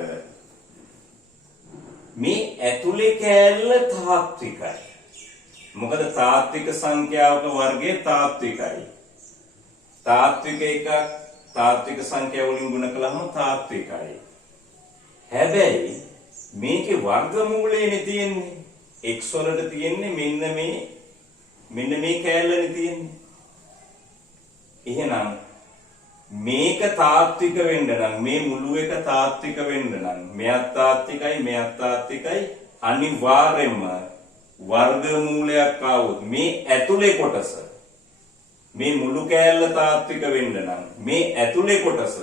මේ ඇතුලේ කෑල්ල තාත්විකයි. මොකද තාත්වික සංඛ්‍යාවක වර්ගය තාත්විකයි. තාත්වික එකක් තාත්වික සංඛ්‍යාව වලින් ගුණ කළාම තාත්විකයි. හැබැයි මේකේ වර්ගමූලයනේ තියෙන්නේ. x වලට තියෙන්නේ මෙන්න මේ කෑල්ලනේ තියෙන්නේ. එහෙනම් මේක තාත්වික වෙන්න නම් මේ මුළු එක තාත්වික වෙන්න නම් මෙයත් තාත්විකයි අනිවාර්යයෙන්ම වර්ගමූලයක් ආවොත් මේ ඇතුලේ කොටස මේ මුළු කෑල්ල තාත්වික වෙන්න නම් මේ ඇතුලේ කොටස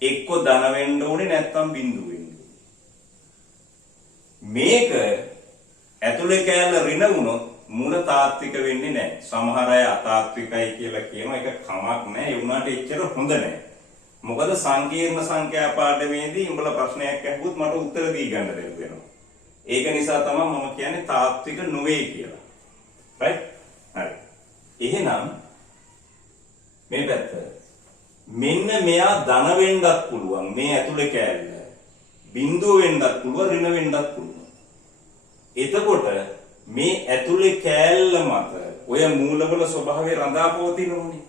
එක්ක ධන වෙන්න ඕනේ නැත්නම් බිඳු වෙන්න ඕනේ. මේක ඇතුලේ කෑල්ල ඍණ වුණොත් මුල තාත්වික වෙන්නේ නැහැ. සමහර අය අතාත්විකයි කියලා කියනවා. ඒක කමක් නැහැ. ඒ වුණාට එච්චර හොඳ නැහැ. මොකද සංකීර්ණ සංඛ්‍යා පාඩමේදී උඹලා ප්‍රශ්නයක් අහුවොත් මට උත්තර දී ගන්න වෙනවා. ඒක නිසා තමයි මම කියන්නේ තාත්වික නොවේ කියලා. right? හරි. එහෙනම් මේ පැත්ත මෙන්න මෙයා ධන වෙන්නත් පුළුවන්. මේ ඇතුලේ කෑල්ල බිඳුව වෙන්නත් පුළුවන්, ඍණ වෙන්නත් පුළුවන්. එතකොට මේ ඇතුලේ කෑල්ල මත ඔය මූලවල ස්වභාවය රඳා පවතිනෝනේ.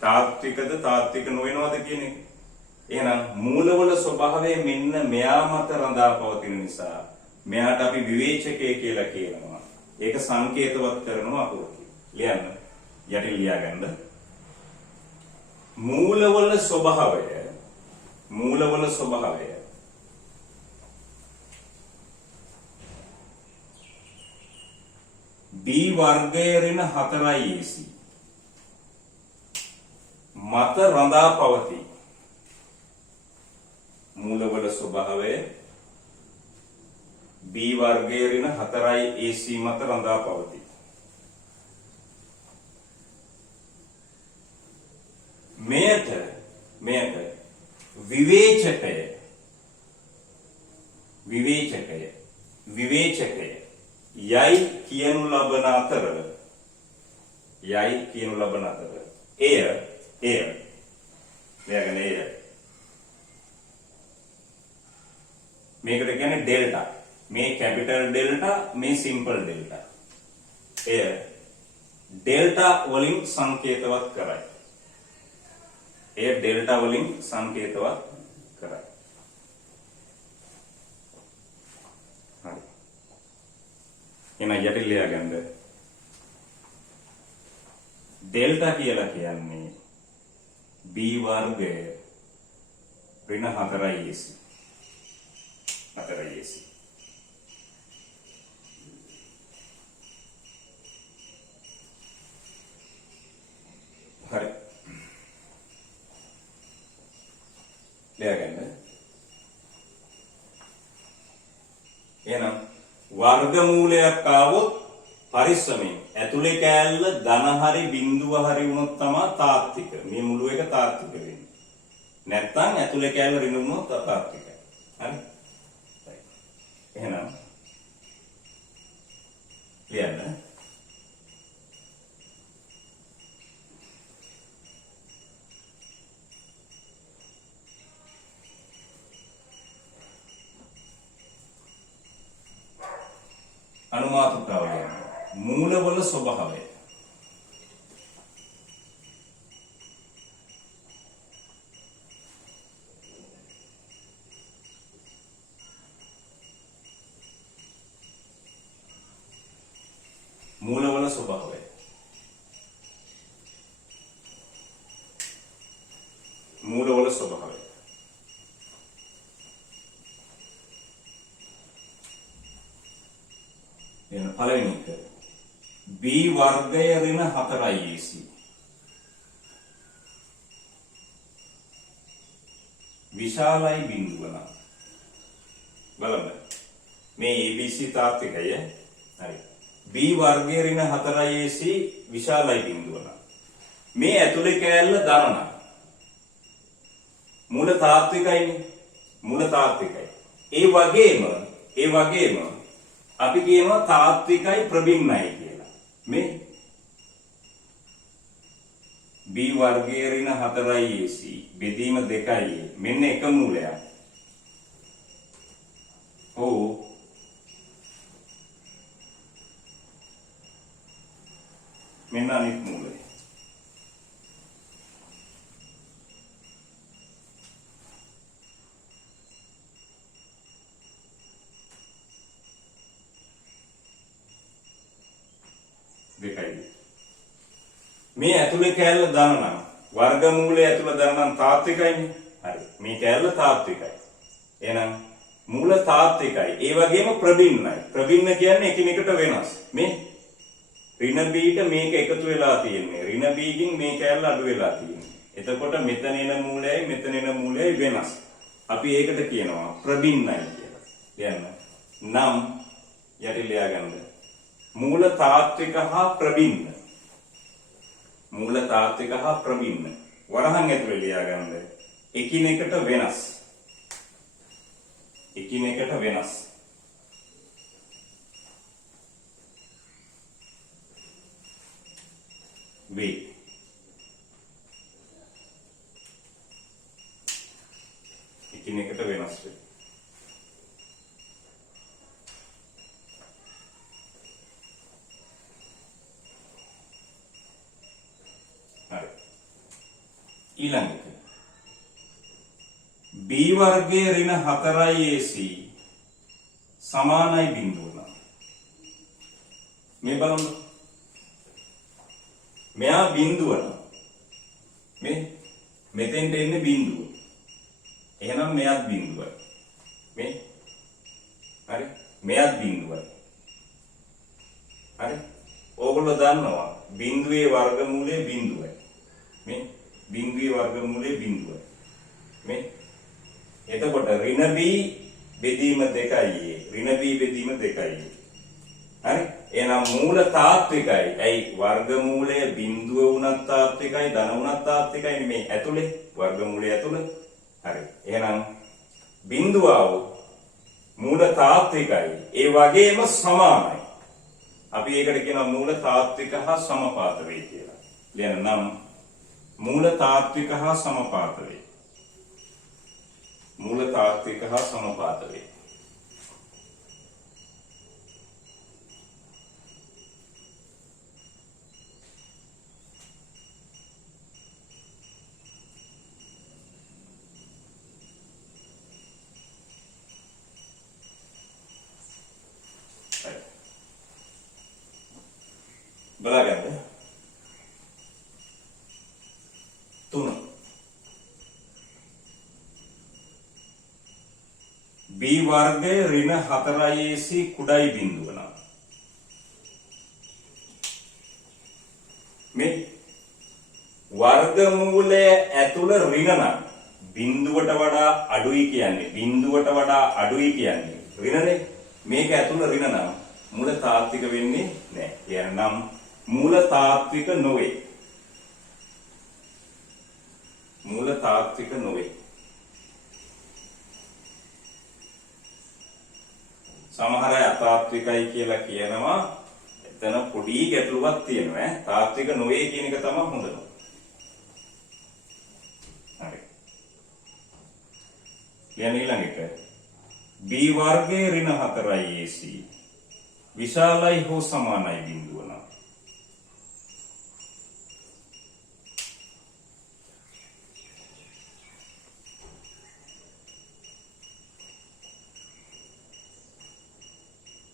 තාත්විකද තාත්වික නොවනවද කියන එක. එහෙනම් මූලවල ස්වභාවය මෙන්න මෙයා මත රඳා පවතින නිසා මෙයාට අපි විවේචකය කියලා කියනවා. ඒක සංකේතවත් කරනවා අපුරට. ලියන්න. යටින් ලියා ගන්න. මූලවල ස්වභාවය b වර්ගය ඍණ 4යි ac මත රඳා පවතී. මූලවල ස්වභාවය b වර්ගය ඍණ 4යි ac මත රඳා පවතී. මෙයට විවේචකය යයි කියනු ලබන අතර එය මෙයාගෙන එය මේකට කියන්නේ ඩෙල්ටා. මේ කැපිටල් ඩෙල්ටා, මේ සිම්පල් ඩෙල්ටා. එය ඩෙල්ටා වලින් සංකේතවත් කරයි. එය ඩෙල්ටා වලින් සංකේතවත් කරයි. හරි. එහෙනම් යටින් ලියාගන්න. ඩෙල්ටා කියලා කියන්නේ b වර්ගය ඍණ 4යි ac. 4යි ac. හරි. ලියාගන්න. එහෙනම් වර්ගමූලයක් ආවොත් පරිස්සමෙන් ඇතුලේ කෑල්ල ධන හරි බිඳුව හරි වුණොත් තමයි තාත්වික. මේ මුළු එක තාත්වික වෙන්නේ. නැත්නම් ඇතුලේ කෑල්ල ඍණ වුණොත් අතාත්විකයි. හරි? එහෙනම් ලියන්න. අනුමාතුකාව ලියන්න. මූලවල ස්වභාවය. මූලවල ස්වභාවය. මූලවල ස්වභාවය. එන පළවෙනි එක b වර්ගය ඍණ 4යි ac. විශාලයි බිඳුව නම් බලන්න මේ abc තාත්විකය. හරි. b වර්ගය ඍණ 4යි ac විශාලයි බිඳුව නම් මේ ඇතුලේ කෑල්ල ධන නම් මූල තාත්විකයිනේ. මූල තාත්විකයි. ඒ වගේම අපි කියනවා තාත්විකයි ප්‍රබින්නයි කියලා. මේ b වර්ගය ඍණ 4යි ac බෙදීම 2යි මෙන්න එක මූලයක්. ඔව් මෙන්න අනිත් මූලය. දෙකයි. මේ ඇතුලේ කෑල්ල ධන නම් වර්ගමූලය ඇතුළ ධන නම් තාත්විකයිනේ. හරි. මේ කෑල්ල තාත්විකයි. එහෙනම් මූල තාත්විකයි. ඒ වගේම ප්‍රබින්නයි. ප්‍රබින්න කියන්නේ එකිනෙකට වෙනස්. මේ ඍණ b ට මේක එකතු වෙලා තියෙන්නේ. ඍණ b කින් මේ කෑල්ල අඩු වෙලා තියෙන්නේ. එතකොට මෙතන එන මූලයයි මෙතන එන මූලයයි වෙනස්. අපි ඒකට කියනවා ප්‍රබින්නයි කියලා. කියන්න. නම් යටි ලියාගන්න. මූල තාත්වික හා ප්‍රබින්න. මූල තාත්වික හා ප්‍රබින්න. වරහන් ඇතුලේ ලියාගන්න. එකිනෙකට වෙනස්. එකිනෙකට වෙනස්. වේ. එකිනෙකට වෙනස් වේ. ඊළඟ එක b වර්ගයේ ඍණ 4යි ac සමානයි බිඳුව නම් මේ බලන්න මෙයා බිඳුව නම් මේ මෙතෙන්ට එන්නේ බිඳුව. එහෙනම් මෙයාත් බිඳුවයි. මේ හරි මෙයාත් බිඳුවයි. හරි ඔයගොල්ලෝ දන්නවා බිඳුවේ වර්ගමූලය බිඳුවයි. මේ බිඳුවේ වර්ගමූලය බිඳුවයි. මේ එතකොට ඍණ b බෙදීම 2යි. ඍණ b බෙදීම 2යි. හරි? එහෙනම් මූල තාත්විකයි. ඇයි වර්ගමූලය බිඳුව වුණත් තාත්විකයි ධන වුණත් තාත්විකයි මේ ඇතුලේ වර්ගමූලය ඇතුලේ. හරි. එහෙනම් බිඳුව මූල තාත්විකයි. ඒ වගේම සමානයි. අපි ඒකට කියනවා මූල තාත්වික හා සමපාත වේ කියලා. ලියන්න නම් මූල තාත්වික හා සමපාත වේ. මූල තාත්වික හා සමපාත වේ. බලාගන්න 3 b වර්ගය ඍණ 4ac කුඩයි බිඳුව නම් මේ වර්ගමූලය ඇතුළ ඍණ නම් බිඳුවට වඩා අඩුයි කියන්නේ ඍණනේ මේක ඇතුළ ඍණ නම් මූල තාත්වික වෙන්නේ නැහැ. එනම් මූල තාත්වික නොවේ. මූල තාත්වික නොවේ. සමහර අය අතාත්විකයි කියලා කියනවා. එතන පොඩි ගැටලුවක් තියෙනවා ඈ. තාත්වික නොවේ කියන එක තමයි හොඳම. හරි. ඊළඟ එක b වර්ගයේ ඍණ 4ac විශාලයි හෝ සමානයි බිඳුව නම්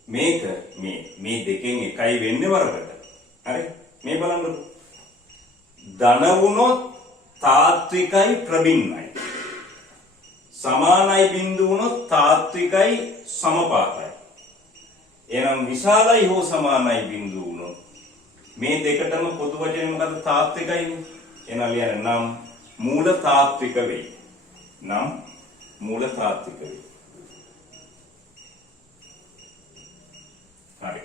මේක මේ දෙකෙන් එකයි වෙන්නේ වර්ගයට. හරි මේ බලන්නකො. ධන වුණොත් තාත්විකයි ප්‍රබින්නයි. සමානයි බිඳුව වුණොත් තාත්විකයි සමපාතයි. එහෙනම් විශාලයි හෝ සමානයි බිඳුව වුණොත් මේ දෙකටම පොදු වචනේ මොකද්ද තාත්විකයිනේ. එහෙනම් ලියන්න නම් මූල තාත්වික වෙයි. නම් මූල තාත්වික වෙයි. හරි.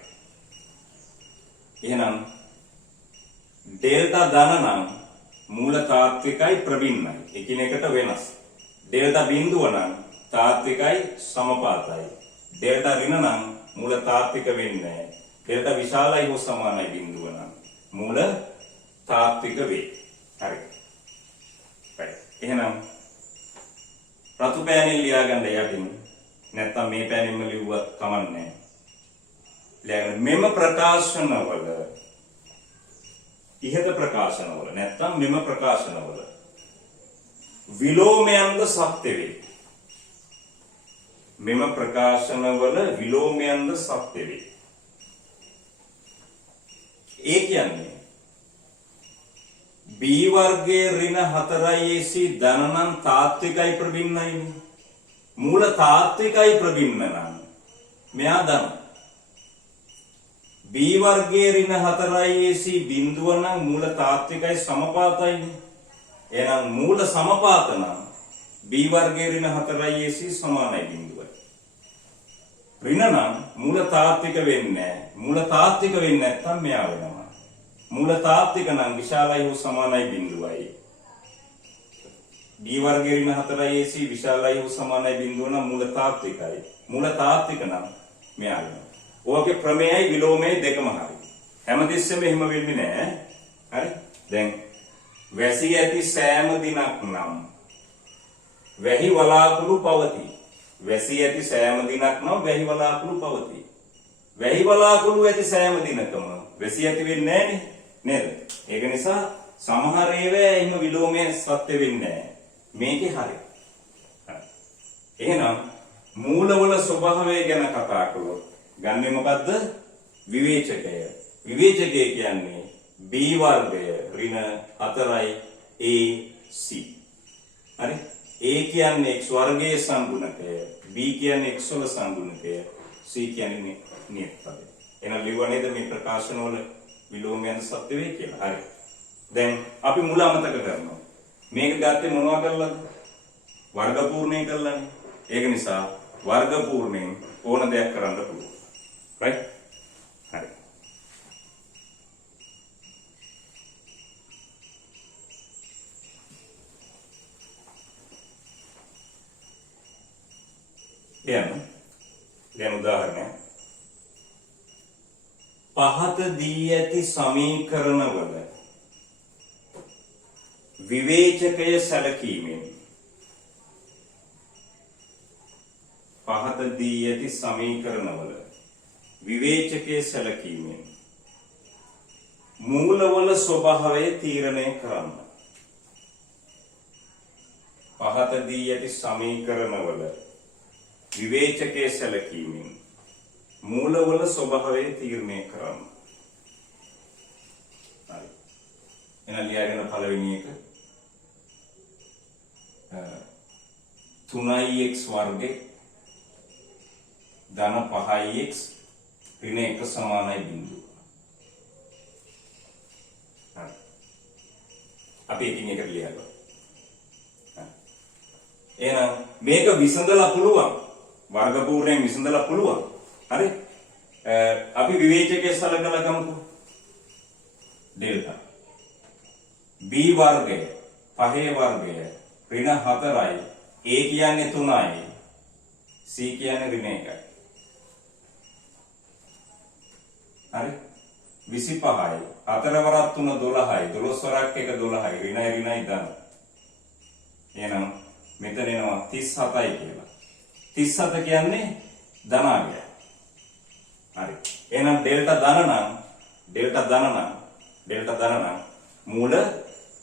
එහෙනම් ඩෙල්ටා ධන නම් මූල තාත්විකයි ප්‍රබින්නයි. එකිනෙකට වෙනස්. ඩෙල්ටා බිඳුව නම් තාත්විකයි සමපාතයි. ඩෙල්ටා ඍණ නම් මූල තාත්වික වෙන්නේ නැහැ. ඩෙල්ටා විශාලයි හෝ සමානයි බිඳුව නම් මූල තාත්වික වේ. හරි. right. එහෙනම් රතු පෑනෙන් ලියා ගන්න යටින්. නැත්තම් මේ පෑනෙන්ම ලිව්වත් කමන්නේ නැහැ. මෙම ප්‍රකාශනවල ඉහත ප්‍රකාශනවල නැත්තම් මෙම ප්‍රකාශනවල විලෝමයන්ද සත්‍ය වේ. මෙම ප්‍රකාශනවල විලෝමයන්ද සත්‍ය වේ. ඒ කියන්නේ b වර්ගයේ ඍණ 4ac ධන නම් තාත්විකයි ප්‍රබින්නයි. මූල තාත්විකයි ප්‍රබින්න නම් මෙයා ධන. b වර්ගයේ ඍණ 4ac බිඳුව නම් මූල තාත්විකයි සමපාතයි. එහෙනම් මූල සමපාත නම් b වර්ගයේ ඍණ 4ac සමානයි බිඳුවයි. ඍණ නම් මූල තාත්වික වෙන්නේ නැහැ. මූල තාත්වික වෙන්නේ නැත්නම් මෙයා වෙනවා. මූල තාත්වික නම් විශාලයි හෝ සමානයි බිඳුවයි. b වර්ගයේ ඍණ 4ac විශාලයි හෝ සමානයි බිඳුව නම් මූල තාත්විකයි. මූල තාත්වික නම් මෙයා වෙනවා. ඔයගේ ප්‍රමේයයි විලෝමයයි දෙකම හරි. හැමතිස්සෙම එහෙම වෙන්නේ නැහැ. හරි? දැන් වැසි ඇති සෑම දිනක් නම් වැහි වලාකුළු පවතී. වැසි ඇති සෑම දිනක් නම් වැහි වලාකුළු පවතී. වැහි වලාකුළු ඇති සෑම දිනකම වැසි ඇති වෙන්නේ නැහනේ නේද? ඒක නිසා සමහර ඒවා එහෙම විලෝමයේ සත්‍ය වෙන්නේ නැහැ. මේකේ හරි. එහෙනම් මූලවල ස්වභාවය ගැන කතා කළොත් ගන්නේ මොකද්ද? විවේචකය. විවේචකය කියන්නේ b වර්ගය ඍණ 4යි ac. හරි? a කියන්නේ x වර්ගයේ සංගුණකය, b කියන්නේ x වල සංගුණකය, c කියන්නේ නියත පදය. එහෙනම් ලිව්වා නේද මේ ප්‍රකාශන වල විලෝමයෙන් සත්‍ය වෙයි කියලා. හරි. දැන් අපි මුල අමතක කරනවා. මේක ගත්තේ මොනවා කරලාද? වර්ග පූර්ණය කරලානේ. ඒක නිසා වර්ග පූර්ණයෙන් ඕන දෙයක් කරන්න පුළුවන්. right? හරි. දැන් උදාහරණයක්. පහත දී ඇති සමීකරණවල විවේචකය සැලකීමෙන් පහත දී ඇති සමීකරණවල විවේචකය සැලකීමෙන් මූලවල ස්වභාවය තීරණය කරන්න. පහත දී ඇති සමීකරණවල විවේචකයේ සැලකීමෙන් මූලවල ස්වභාවය තීරණය කරන්න. හරි. එහෙනම් ලියාගෙන පළවෙනි එක 3x වර්ගය ධන 5x ඍණ 1 සමානයි බිඳුව. හරි. අපි එකින් එකට ලියනවා. එහෙනම් මේක විසඳලා පුළුවන්. වර්ග පූර්ණයෙන් විසඳලා පුළුවන්. හරි. අපි විවේචකයේ සලකලා ගමුකෝ. ඩෙල්ටා b වර්ගය 5 වර්ගය ඍණ 4යි a කියන්නේ 3යි c කියන්නේ ඍණ 1යි. හරි. 25යි 4 වරක් 3 12යි 12 වරක් 1 12යි ඍණයි ධන. එහෙනම් මෙතන එනවා 37යි කියලා. 37 කියන්නේ ධනාගය. හරි. එහෙනම් ඩෙල්ටා ධන නම් මූල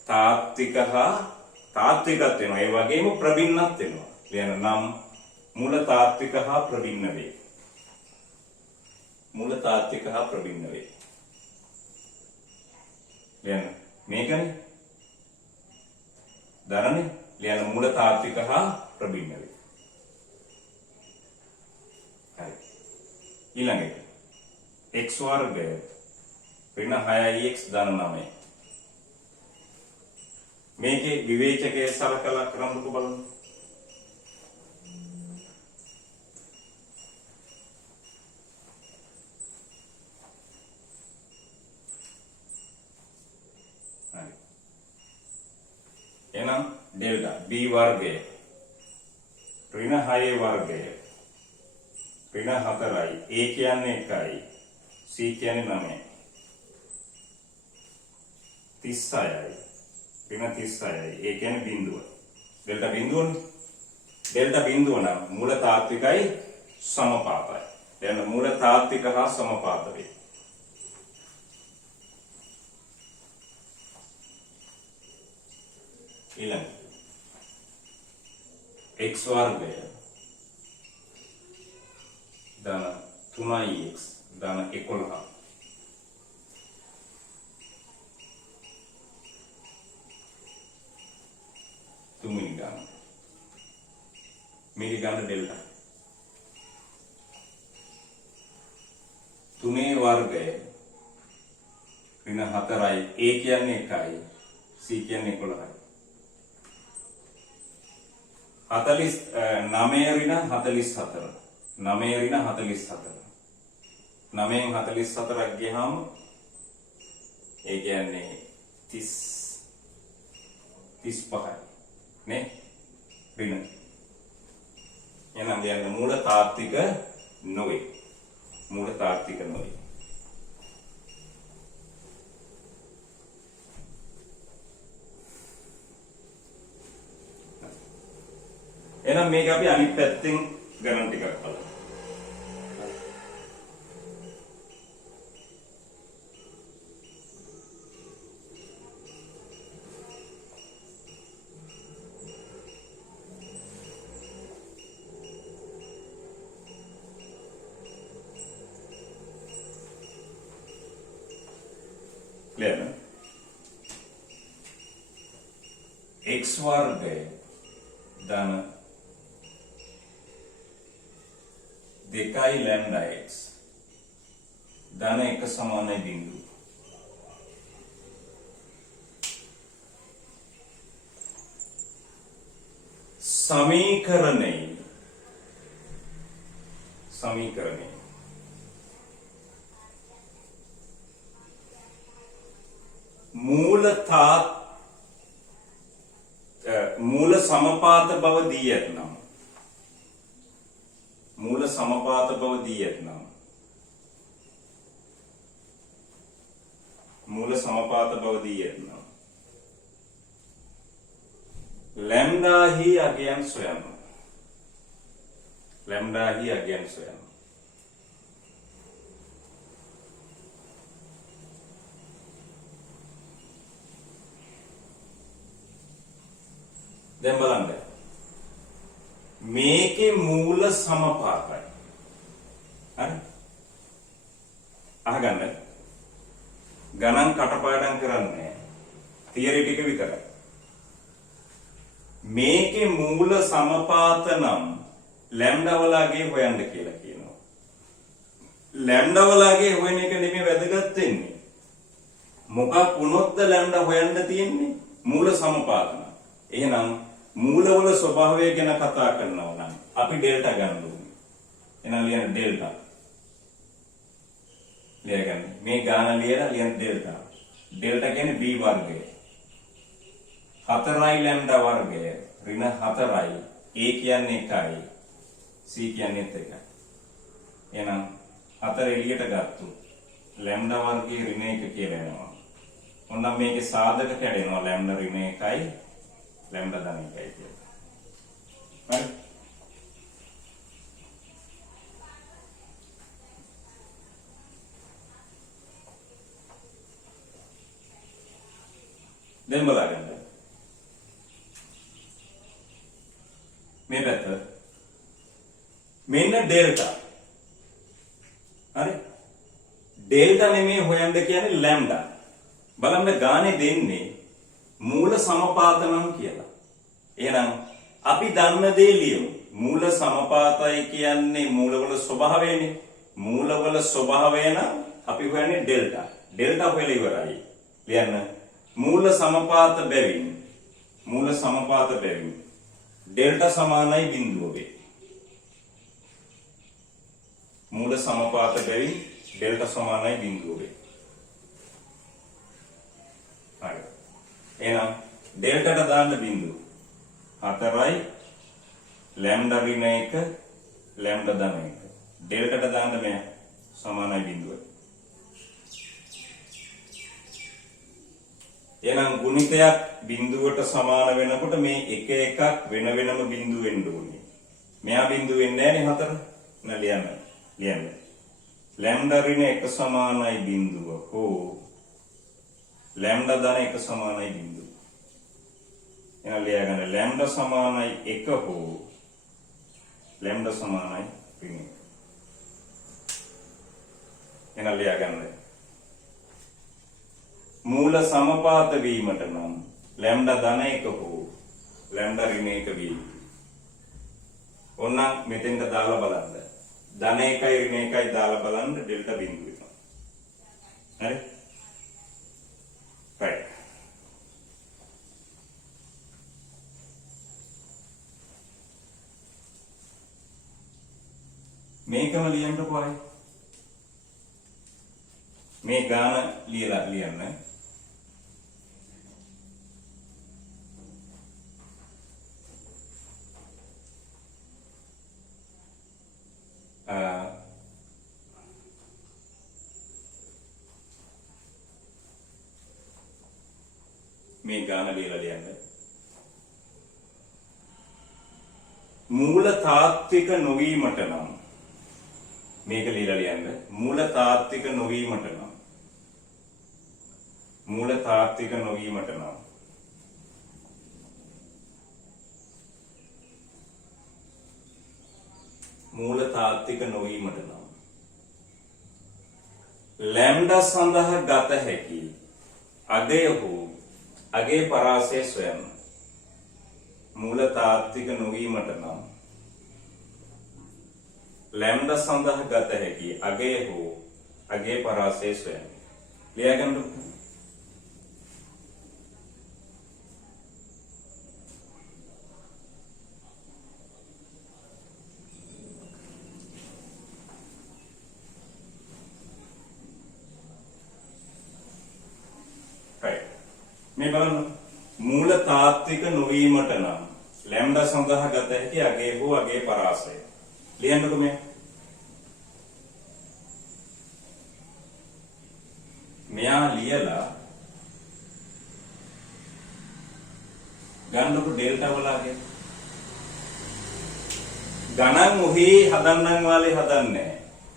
තාත්වික හා තාත්විකත් වෙනවා. ඒ වගේම ප්‍රබින්නත් වෙනවා. ලියන නම් මූල තාත්වික හා ප්‍රබින්න වේ. මූල තාත්වික හා ප්‍රබින්න වේ. ලියන මේකනේ ධනනේ. ලියන මූල තාත්වික හා ප්‍රබින්න වේ. හරි. ඊළඟ එක x වර්ගය ඍණ 6x ධන 9. මේකේ විවේචකයේ සලකලා කරමුකෝ බලන්න. හරි. එහෙනම් ඩෙල්ටා b වර්ගය ඍණ 6 වර්ගය ඍණ 4යි a කියන්නේ 1යි c කියන්නේ 9යි 36යි ඍණ 36යි a කියන්නේ බිඳුව. ඩෙල්ටා බිඳුවනේ. ඩෙල්ටා බිඳුව නම් මූල තාත්විකයි සමපාතයි. දැන් මූල තාත්වික හා සමපාත වේ. ඊළඟ x වර්ගය ධන 3x ධන 11 තුන්වෙනි ගාන මේක ගන්න ඩෙල්ටා 3 වර්ගය ඍණ 4යි a කියන්නේ 1යි c කියන්නේ 11යි 9 ඍණ 44 9 ඍණ 44 9න් 44ක් ගියහම ඒ කියන්නේ 35යි නේ ඍණ. එහෙනම් කියන්නේ මූල තාත්වික නොවේ. මූල තාත්වික නොවේ. එහෙනම් මේක අපි අනිත් පැත්තෙන් ගණන් ටිකක් බලමු. clear na? x वर्ग धन 2 लैम्डा x धन 1 समान बिंदु समीकरणे मूल समपात බව දී ඇතනම් मूल समपात බව දී ඇතනම් मूल समपात බව දී ඇතනම් लैम्डा ही अज्ञान स्वयं දැන් බලන්න මේකේ මූල සමපාතයි හරි අහගන්න ගණන් කටපාඩම් කරන්නේ තියරි ටික විතරයි මේකේ මූල සමපාත නම් ලැම්ඩා වලගේ හොයන්න කියලා කියනවා ලැම්ඩා වලගේ හොයන එක නෙමෙයි වැදගත් වෙන්නේ මොකක් වුණොත්ද ලැම්ඩා හොයන්න තියෙන්නේ මූල සමපාත නම් එහෙනම් මූලවල ස්වභාවය ගැන කතා කරනවා නම් අපි ඩෙල්ටා ගන්න ඕනේ. එහෙනම් ලියන්න ඩෙල්ටා. ලියගන්න. මේ ගාන ලියන්න ඩෙල්ටා. ඩෙල්ටා කියන්නේ b වර්ගය. 4යි ලැම්ඩා වර්ගය ඍණ 4යි. a කියන්නේ 1යි. c කියන්නේ 1යි. එහෙනම් 4 එළියට ගත්තු. ලැම්ඩා වර්ගයේ ඍණ 1 කියලා එනවා. ඔන්නම් මේකේ සාධක කැඩෙනවා ලැම්ඩා ඍණ 1යි. लैम्डा धन 1යි කියලා. හරි. දැන් බලන්න. මේ පැත්ත මෙන්න ඩෙල්ටා. හරි. ඩෙල්ටා නෙමෙයි හොයන්න කියන්නේ ලැම්ඩා. බලන්න ගානේ දෙන්නේ मूल समपातනම් කියලා. එහෙනම් අපි දන්න දේ ලියමු. මූල සමපාතයි කියන්නේ මූලවල ස්වභාවයනේ. මූලවල ස්වභාවය නම් අපි හොයන්නේ ඩෙල්ටා. ඩෙල්ටා හොයලා ඉවරයි. ලියන්න. මූල සමපාත බැවින් ඩෙල්ටා සමානයි බිඳුව වේ. මූල සමපාත බැවින් ඩෙල්ටා සමානයි බිඳුව වේ. හරි. එහෙනම් ඩෙල්ටාට දාන්න බිඳුව 4යි ලැම්ඩා ඍණ 1 ලැම්ඩා ධන 1 ඩෙල්ටාට දාන්න මෙය සමානයි බිඳුව. එහෙනම් ගුණිතයක් බිඳුවට සමාන වෙනකොට මේ එක එකක් වෙන වෙනම බිඳුව වෙන්න ඕනේ. මෙයා බිඳුව වෙන්නේ නැහැ නේ 4. ලියන්න. ලැම්ඩා ඍණ 1 සමානයි බිඳුව හෝ लैम्डा धन 1 සමානයි බිඳුව. එහෙනම් ලියගන්න ලැම්ඩා සමානයි 1 හෝ ලැම්ඩා සමානයි ඍණ 1. එහෙනම් ලියගන්න මූල සමපාත වීමට නම් ලැම්ඩා ධන 1 හෝ ලැම්ඩා ඍණ 1 වීම. ඕනනම් මෙතෙන්ට දාලා බලන්න. ධන 1යි ඍණ 1යි දාලා බලන්න ඩෙල්ටා බිඳුව එනවා. හරි? right. මේකම ලියන්නකො අය. මේ ගාන ලියලා ලියන්න. මේ ගාන ලියලා ලියන්න. මූල තාත්වික නොවීමට නම් මේක ලියලා ලියන්න. මූල තාත්වික නොවීමට නම් මූල තාත්වික නොවීමට නම් මූල තාත්වික නොවීමට නම් ලැම්ඩා සඳහා ගත හැකි අගය හෝ අගේ පරාසය සොයන්න. මූල තාත්වික නොවීමට නම් लैम्डा සඳහා ගත හැකි අගය හෝ අගේ පරාසය සොයන්න. ලියගන්න. මේ බලන්න මූල තාත්වික නොවීමට නම් ලැම්ඩා සඳහා ගත හැකි අගේ හෝ අගේ පරාසය. ලියන්නකො මේ. මෙයා ලියලා ගන්නකො ඩෙල්ටා වලගේ ගණන් ඔහි හදන්නම් වාලේ හදන්නේ.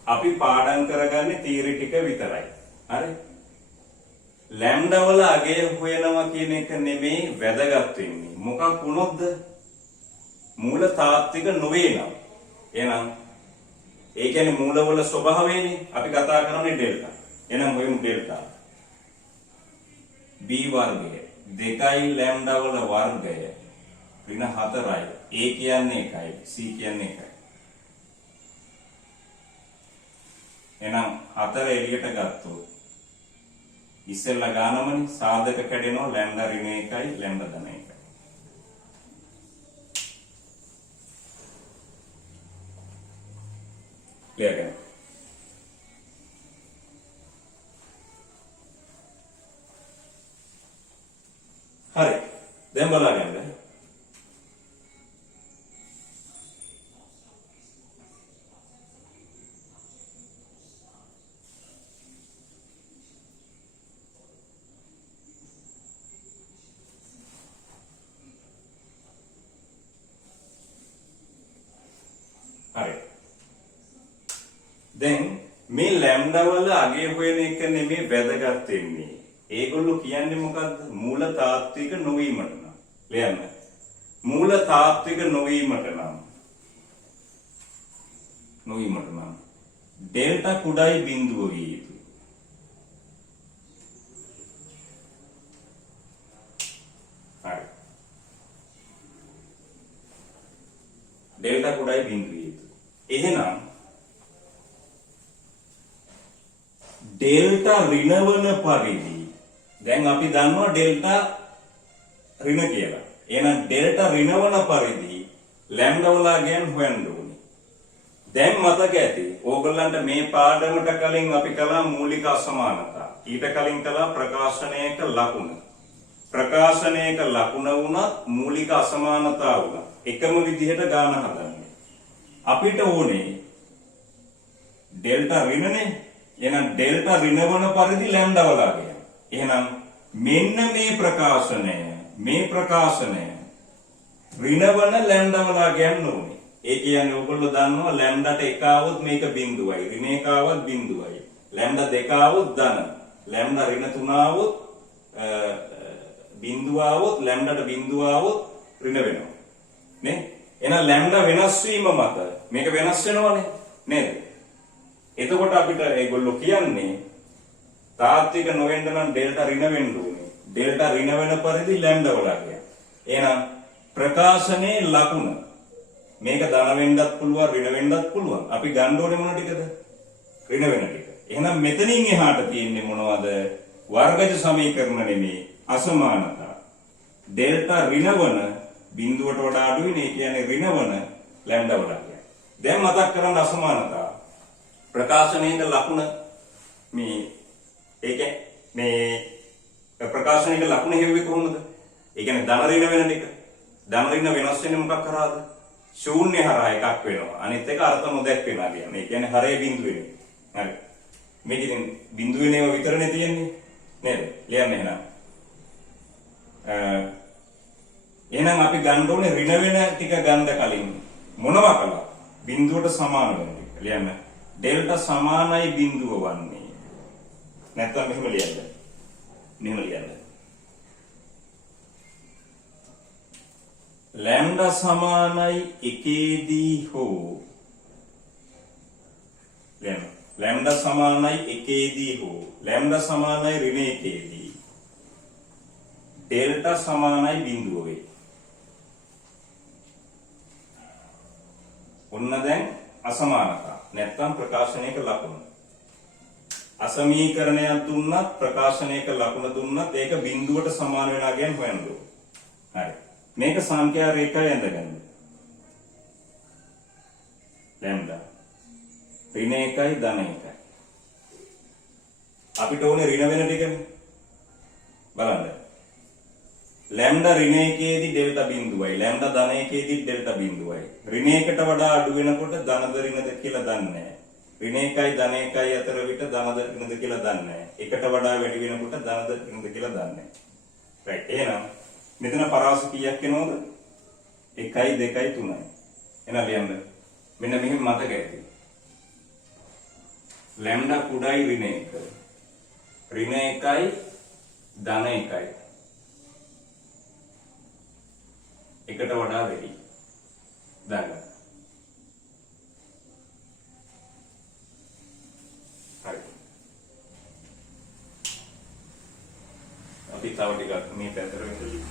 අපි පාඩම් කරගන්නේ තීරි ටික විතරයි. හරි? ලැම්ඩා වල අගය හොයනවා කියන එක නෙමෙයි වැදගත් වෙන්නේ. මොකක් වුණොත්ද? මූල තාත්වික නොවේ නම්. එහෙනම් ඒ කියන්නේ මූලවල ස්වභාවයනේ අපි කතා කරන්නේ ඩෙල්ටා. එහෙනම් හොයමු ඩෙල්ටා. b වර්ගය 2යි ලැම්ඩා වල වර්ගය ඍණ 4යි. a කියන්නේ 1යි c කියන්නේ 1යි. එහෙනම් 4 එළියට ගත්තොත් ඉස්සෙල්ලා ගානමනේ සාධක කැඩෙනවා ලැම්ඩා ඍණ 1යි ලැම්ඩා ධන 1යි. ක්ලියර් කරගන්න. හරි. දැන් බලන්න. හරි. දැන් මේ ලැම්ඩා වල අගය හොයන එක නෙමෙයි වැදගත් වෙන්නේ. ඒගොල්ලෝ කියන්නේ මොකද්ද? මූල තාත්වික නොවීමට නම්. ලියන්න. මූල තාත්වික නොවීමට නම් ඩෙල්ටා කුඩායි බිඳුව විය යුතුයි. හරි. ඩෙල්ටා කුඩායි බිඳුව විය යුතුයි. එහෙනම් ඩෙල්ටා ඍණවන පරිදි දැන් අපි දන්නවා ඩෙල්ටා ඍණ කියලා. එහෙනම් ඩෙල්ටා ඍණවන පරිදි ලැම්ඩා වල අගයන් හොයන්න ඕනේ. දැන් මතක ඇති ඕගොල්ලන්ට මේ පාඩමට කලින් අපි කළා මූලික අසමානතා. ඊට කලින් කළා ප්‍රකාශනයක ලකුණ. ප්‍රකාශනයක ලකුණ වුණත් මූලික අසමානතා වුණා. එකම විදිහට ගාන හදන්නේ. අපිට ඕනේ ඩෙල්ටා ඍණනේ. එහෙනම් ඩෙල්ටා ඍණවන පරිදි ලැම්ඩා වල අගය. එහෙනම් මෙන්න මේ ප්‍රකාශනය ඍණවන ලැම්ඩා වල අගයන් ඕනේ. ඒ කියන්නේ ඔයගොල්ලෝ දන්නවා ලැම්ඩාට 1 આવොත් මේක බිඳුවයි. ඍණ 1 આવොත් බිඳුවයි. ලැම්ඩා 2 આવොත් ධන. ලැම්ඩා ඍණ 3 આવොත් බිඳුව આવොත් ලැම්ඩාට බිඳුව આવොත් ඍණ වෙනවා. නේ? එහෙනම් ලැම්ඩා වෙනස් වීම මත මේක වෙනස් වෙනවනේ. නේද? එතකොට අපිට ඒගොල්ලෝ කියන්නේ තාත්වික නොවෙන්න නම් ඩෙල්ටා ඍණ වෙන්න ඕනේ. ඩෙල්ටා ඍණ වෙන පරිදි ලැම්ඩා වල අගය. එහෙනම් ප්‍රකාශනයේ ලකුණ මේක ධන වෙන්නත් පුළුවන් ඍණ වෙන්නත් පුළුවන්. අපි ගන්න ඕනේ මොන ටිකද? ඍණ වෙන ටික. එහෙනම් මෙතනින් එහාට තියෙන්නේ මොනවද? වර්ගජ සමීකරණ නෙමේ අසමානතා. ඩෙල්ටා ඍණවන බිඳුවට වඩා අඩුයි නේ. කියන්නේ ඍණවන ලැම්ඩා වල අගය. දැන් මතක් කරගන්න අසමානතා. ප්‍රකාශනයක ලකුණ මේ ඒකේ මේ ප්‍රකාශනයක ලකුණ හෙව්වේ කොහොමද? ඒ කියන්නේ ධන ඍණ වෙන ටික. ධන ඍණ වෙනස් වෙන්නේ මොකක් කරාද? ශූන්‍ය හරහා එකක් වෙනවා. අනිත් එක අර්ථ නොදැක් වෙනවා කියන්නේ. ඒ කියන්නේ හරය බිඳු වෙන්නේ. හරි. මේක ඉතින් බිඳු වෙන ඒවා විතරනේ තියෙන්නේ. නේද? ලියන්න එහෙනම්. එහෙනම් අපි ගන්න ඕනේ ඍණ වෙන ටික ගන්න කලින් මොනවා කළා? බිඳුවට සමාන වෙන ටික. ලියන්න. ඩෙල්ටා සමානයි බිඳුව වන්නේ. නැත්නම් මෙහෙම ලියන්න. මෙහෙම ලියන්න. ලැම්ඩා සමානයි 1දී හෝ ලැම්ඩා සමානයි 1දී හෝ ලැම්ඩා සමානයි ඍණ 1දී ඩෙල්ටා සමානයි බිඳුව වේ. ඔන්න දැන් අසමානතා නැත්නම් ප්‍රකාශනයක ලකුණ. අසමීකරණයක් දුන්නත් ප්‍රකාශනයක ලකුණ දුන්නත් ඒක බිඳුවට සමාන වෙන අගයන් හොයන්න ඕනේ. හරි. මේක සංඛ්‍යා රේඛාවේ ඇඳගන්න. ලැම්ඩා ඍණ 1යි ධන 1යි. අපිට ඕනේ ඍණ වෙන ටිකනේ. බලන්න. ලැම්ඩා ඍණ එකේදී ඩෙල්ටා බිඳුවයි. ලැම්ඩා ධන එකේදී ඩෙල්ටා බිඳුවයි. ඍණ එකට වඩා අඩු වෙනකොට ධනද ඍණද කියලා දන්නේ නැහැ. ඍණ එකයි ධන එකයි අතර විට ධනද ඍණද කියලා දන්නේ නැහැ. එකට වඩා වැඩි වෙනකොට ධනද ඍණද කියලා දන්නේ නැහැ. රයිට්. එහෙනම් මෙතන පරාස කීයක් එනවද? 1යි 2යි 3යි. එහෙනම් ලියන්න. මෙන්න මෙහෙම මතක ඇති. ලැම්ඩා කුඩායි ඍණ 1. ඍණ 1යි ධන 1යි. එකට වඩා වැඩි. දාගන්න. හරි. අපි තව ටිකක් මේ පැත්තට වෙන්න.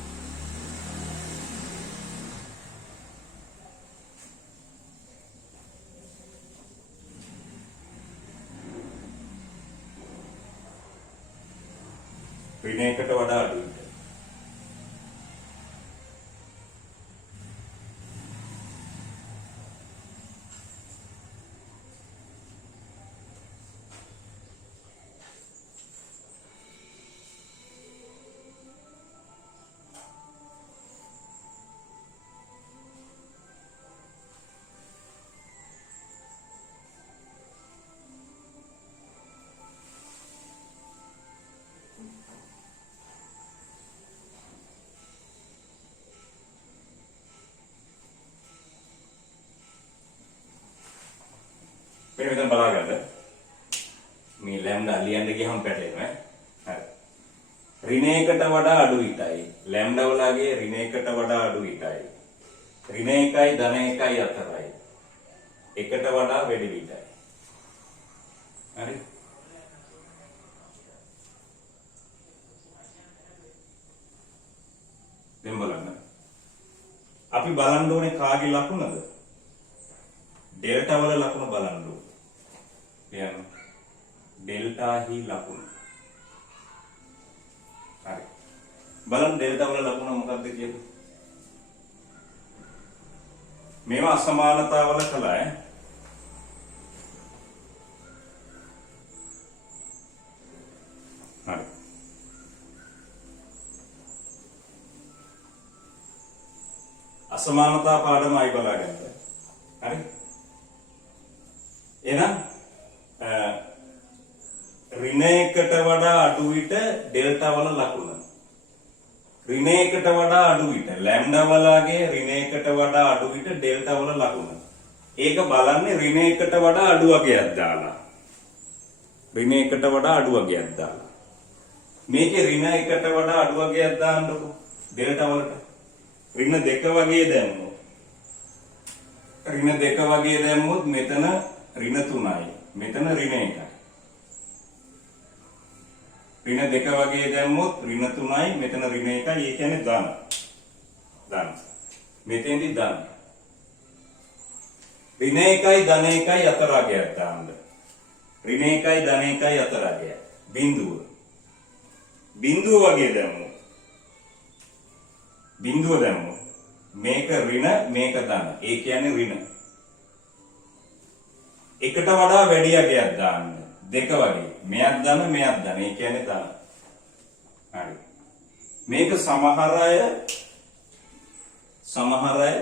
ඍණ 1කට වඩා අඩුයි. මෙතන බලාගන්න. මේ ලැම්ඩා ලියන්න ගියහම පැටලෙනවා ඈ. හරි. ඍණ 1කට වඩා අඩු ඊටයි. ලැම්ඩා වලගේ ඍණ 1කට වඩා අඩු ඊටයි. ඍණ 1යි ධන 1යි අතරයි. එකට වඩා වැඩි ඊටයි. හරි. දැන් බලන්න. අපි බලන්න ඕනේ කාගේ ලකුණද? ඩෙල්ටා වල ලකුණ බලන්න ඕනේ. කියන්න. ඩෙල්ටා හි ලකුණ. හරි. බලන්න ඩෙල්ටා වල ලකුණ මොකක්ද කියන්නේ? මේවා අසමානතාවල කළා ඈ. හරි. අසමානතා පාඩමයි බලාගන්න. හරි. එහෙනම් ඍණ 1කට වඩා අඩු විට ඩෙල්ටා වල ලකුණ. ඍණ 1කට වඩා අඩු විට ලැම්ඩා වලගේ ඍණ 1කට වඩා අඩු විට ඩෙල්ටා වල ලකුණ. ඒක බලන්නේ ඍණ 1කට වඩා අඩු වගේක් දාලා. ඍණ 1කට වඩා අඩු වගේක් දාලා. මේකේ ඍණ 1කට වඩා අඩු වගේක් දාන්නකො ඩෙල්ටා වලට. ඍණ 2 වගේ දැම්මොත්. ඍණ 2 වගේ දැම්මොත් මෙතන ඍණ 3යි. මෙතන ඍණ 1යි. ඍණ 2 වගේ දැම්මොත් ඍණ 3යි මෙතන ඍණ 1යි. ඒ කියන්නේ ධන. ධන. මෙතෙන්දි ධන. ඍණ 1යි ධන 1යි අතර අගයක් දාන්න. ඍණ 1යි ධන 1යි අතර අගය. බිඳුව. බිඳුව වගේ දැම්මොත්. බිඳුව දැම්මොත් මේක ඍණ මේක ධන. ඒ කියන්නේ ඍණ. එකට වඩා වැඩි අගයක් දාන්න. දෙක වගේ. මෙයක් ධන මෙයක් ධන. ඒ කියන්නේ ධන. හරි. මේක සමහර අය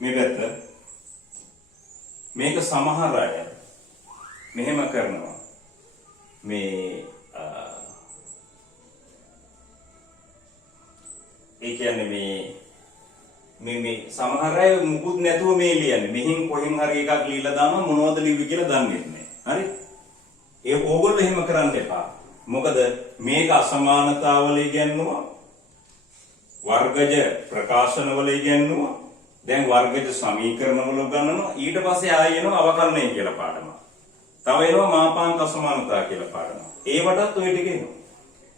මේ පැත්ත මේක සමහර අය මෙහෙම කරනවා. මේ ඒ කියන්නේ මේ සමහර අය මුකුත් නැතුව මේ ලියන්නේ. මෙහින් කොහෙන් හරි එකක් ලියලා දානවා මොනවද ලිව්වේ කියලා දන්නේ නැහැ. හරි? ඒ ඕගොල්ලෝ එහෙම කරන්න එපා. මොකද මේක අසමානතාවල ඉගෙනනවා. වර්ගජ ප්‍රකාශනවල ඉගෙනනවා. දැන් වර්ගජ සමීකරණවල ගන්නවා. ඊට පස්සේ ආයෙ එනවා අවකලනය කියලා පාඩම. තව එනවා මාපාංක අසමානතා කියලා පාඩම. ඒවටත් ඔය ටික එනවා.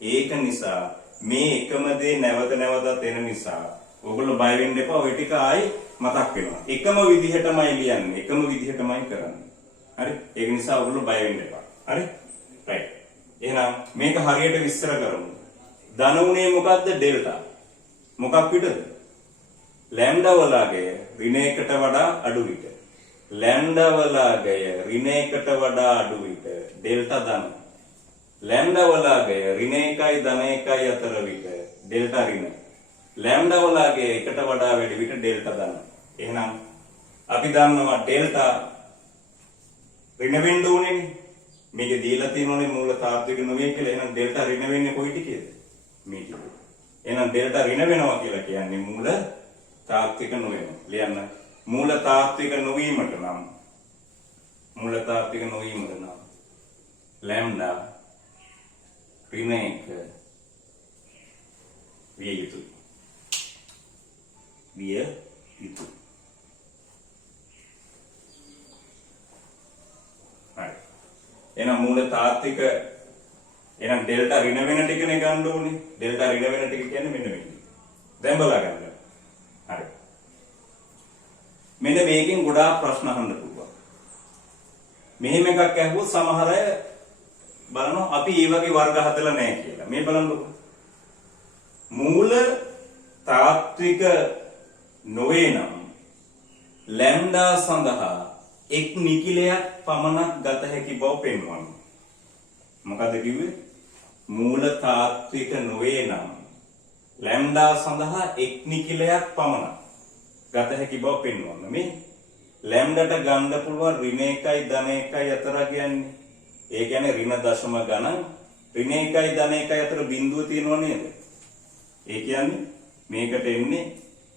ඒක නිසා මේ එකම දේ නැවත නැවතත් එන නිසා ඔයගොල්ලෝ බය වෙන්න එපා. ඔය ටික ආයි මතක් වෙනවා. එකම විදිහටමයි ලියන්නේ. එකම විදිහටමයි කරන්නේ. හරි? ඒක නිසා ඔයගොල්ලෝ බය වෙන්න එපා. හරි? රයිට්. එහෙනම් මේක හරියට විස්තර කරමු. ධන උනේ මොකද්ද? ඩෙල්ටා. මොකක් විතරද? ලැම්ඩා වලගේ ඍණ 1කට වඩා අඩු විට. ලැම්ඩා වලගේ ඍණ 1කට වඩා අඩු විට ඩෙල්ටා ධන. ලැම්ඩා වලගේ ඍණ 1යි ධන 1යි අතර විට ඩෙල්ටා ඍණ. ලැම්ඩා වලගේ එකට වඩා වැඩි විට ඩෙල්ටා ධන. එහෙනම් අපි දන්නවා ඩෙල්ටා ඍණ වෙන්න ඕනේනේ. මේකේ දීලා තියෙනෝනේ මූල තාත්වික නොවේ කියලා. එහෙනම් ඩෙල්ටා ඍණ වෙන්නේ කොයි ටිකේද? මේ ටිකේ. එහෙනම් ඩෙල්ටා ඍණ වෙනවා කියලා කියන්නේ මූල තාත්වික නොවෙනවා. ලියන්න. මූල තාත්වික නොවීමට නම් ලැම්ඩා ඍණ 1 විය යුතුයි. හරි. එහෙනම් මූල තාත්වික එහෙනම් ඩෙල්ටා ඍණ වෙන ටිකනේ ගන්න ඕනේ. ඩෙල්ටා ඍණ වෙන ටික කියන්නේ මෙන්න මේක. දැන් බලා ගන්න. හරි. මෙන්න මේකෙන් ගොඩාක් ප්‍රශ්න අහන්න පුළුවන්. මෙහෙම එකක් ඇහුවොත් සමහර අය බලනවා අපි මේ වගේ වර්ග හදලා නැහැ කියලා. මේ බලන්නකො. මූල තාත්වික නොවේ නම් ලැම්ඩා සඳහා එක් නිකිලයක් පමණක් ගත හැකි බව පෙන්වනවා. මොකද කිව්වේ? මූල තාත්වික නොවේ නම් ලැම්ඩා සඳහා එක් නිකිලයක් පමණක් ගත හැකි බව පෙන්වනවා. මේ ලැම්ඩාට ගන්න පුළුවන් ඍණ 1යි ධන 1යි අතර කියන්නේ. ඒ කියන්නේ ඍණ දශම ගණන් ඍණ 1යි ධන 1යි අතර බිඳුව තියෙනව නේද? ඒ කියන්නේ මේකට එන්නේ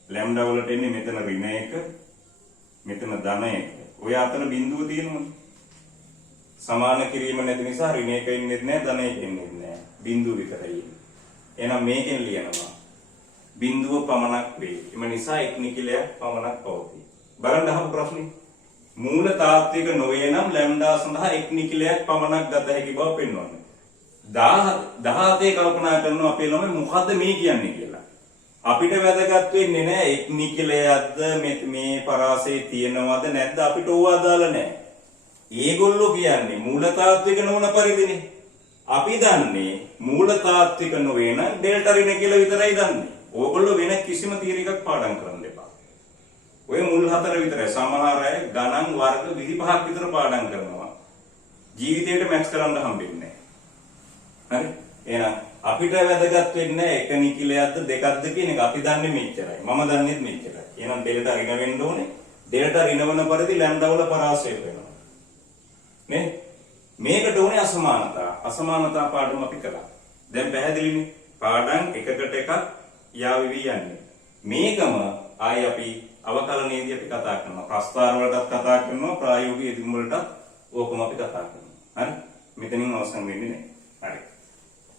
ලැම්ඩා වලට එන්නේ මෙතන ඍණ 1 මෙතන ධන 1. ඔය අතර බිඳුව තියෙනවනේ. සමාන කිරීම නැති නිසා ඍණ 1 ඉන්නේ නැහැ ධන 1 ඉන්නේ නැහැ. බිඳුව විතරයි. එහෙනම් මේකෙන් ලියනවා බිඳුව පමණක් වේ. එම නිසා එක් නිකිලයක් පමණක් පවතී. බලන්න අහපු ප්‍රශ්නේ. මූල තාත්වික නොවේ නම් ලැම්ඩා සඳහා එක් නිකිලයක් පමණක් ගත හැකි බව පෙන්වන්නේ. 17 කල්පනා කරනවා අපේ ළමයි මොකද්ද මේ කියන්නේ කියලා. අපිට වැදගත් වෙන්නේ නැහැ එක් නිකිලයක්ද මේ පරාසයේ තියෙනවද නැද්ද අපිට ඕව අදාළ නැහැ. ඒගොල්ලෝ කියන්නේ මූල තාත්වික නොවන පරිදිනේ. අපි දන්නේ මූල තාත්වික නොවේ නම් ඩෙල්ටා ඍණ කියලා විතරයි දන්නේ. ඕගොල්ලෝ වෙන කිසිම තියරි එකක් පාඩම් කරන්න එපා. ඔය මුල් හතර විතරයි. සමහර අය ගණන් වර්ග 25ක් විතර පාඩම් කරනවා. ජීවිතේට මැක්ස් කරන්න හම්බෙන්නේ නැහැ. හරි? එහෙනම් අපිට වැදගත් වෙන්නේ එක නිකිලයක්ද දෙකක්ද කියන එක අපි දන්නේ මෙච්චරයි. මම දන්නේත් මෙච්චරයි. එහෙනම් ඩෙල්ටා ඍණ වෙන්න ඕනේ. ඩෙල්ටා ඍණ වෙන පරිදි ලැම්ඩා වල පරාසය වෙනවා. නේ? මේකට ඕනේ අසමානතා. අසමානතා පාඩම අපි කළා. දැන් පැහැදිලිනේ. පාඩම් එකකට එකක් යාවිවි යන්නේ. මේකම ආයි අපි අවකලනයේදී අපි කතා කරනවා. ප්‍රස්තාර වලටත් කතා කරනවා. ප්‍රායෝගික යෙදුම් වලටත් ඕකම අපි කතා කරනවා. හරි? මෙතනින් අවසන් වෙන්නේ නැහැ. හරි.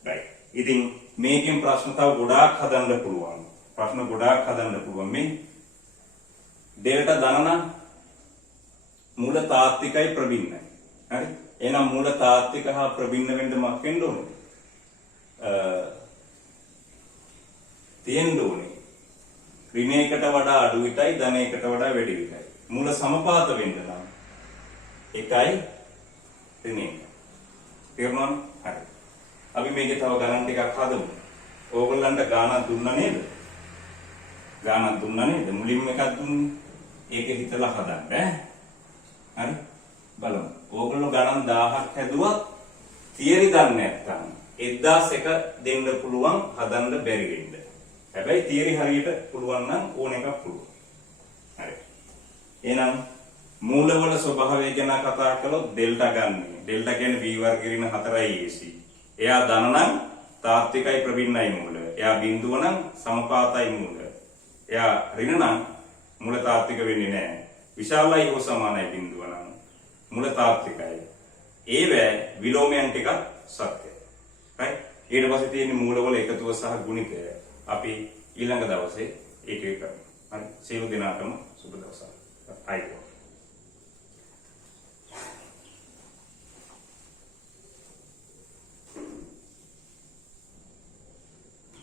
right. ඉතින් මේකෙන් ප්‍රශ්න තව ගොඩාක් හදන්න පුළුවන්. මේ ඩෙල්ටා ධන මූල තාත්විකයි ප්‍රබින්නයි. හරි? එහෙනම් මූල තාත්වික හා ප්‍රබින්න වෙන්න මොකක් වෙන්න ඕනේ? තියෙන්න ඕනේ ඍණ 1කට වඩා අඩු විටයි ධන 1කට වඩා වැඩි විටයි. මූල සමපාත වෙන්න නම් 1යි ඍණ 1. තේරුණාද? හරි. අපි මේකේ තව ගණන් ටිකක් හදමු. ඕගොල්ලන්ට ගානක් දුන්නා නේද? මුලින්ම එකක් දුන්නේ. ඒක හිතලා හදන්න ඈ. හරි? බලමු. ඕගොල්ලෝ ගණන් 1000ක් හැදුවත් තියරි දන්නේ නැත්නම් 1001 දෙන්න පුළුවන් හදන්න බැරි වෙන්න. හැබැයි තියරි හරියට පුළුවන් නම් ඕන එකක් පුළුවන්. හරි. එහෙනම් මූලවල ස්වභාවය ගැන කතා කළොත් ඩෙල්ටා ගන්න. ඩෙල්ටා කියන්නේ v වර්ග ඍණ 4යි ac. එයා ධන නම් තාත්විකයි ප්‍රබින්නයි මූල. එයා බිඳුව නම් සමපාතයි මූල. එයා ඍණ නම් මූල තාත්වික වෙන්නේ නැහැ. විශාලයි හෝ සමානයි බිඳුව නම් මූල තාත්විකයි. ඒවැ විලෝමයන් ටිකක් සත්‍යයි. right? ඊට පස්සේ තියෙන මූලවල එකතුව සහ ගුණිතය අපි ඊළඟ දවසේ ඒක කරමු. හරි. සියලු දෙනාටම සුබ දවසක්. ආයිබෝවන්.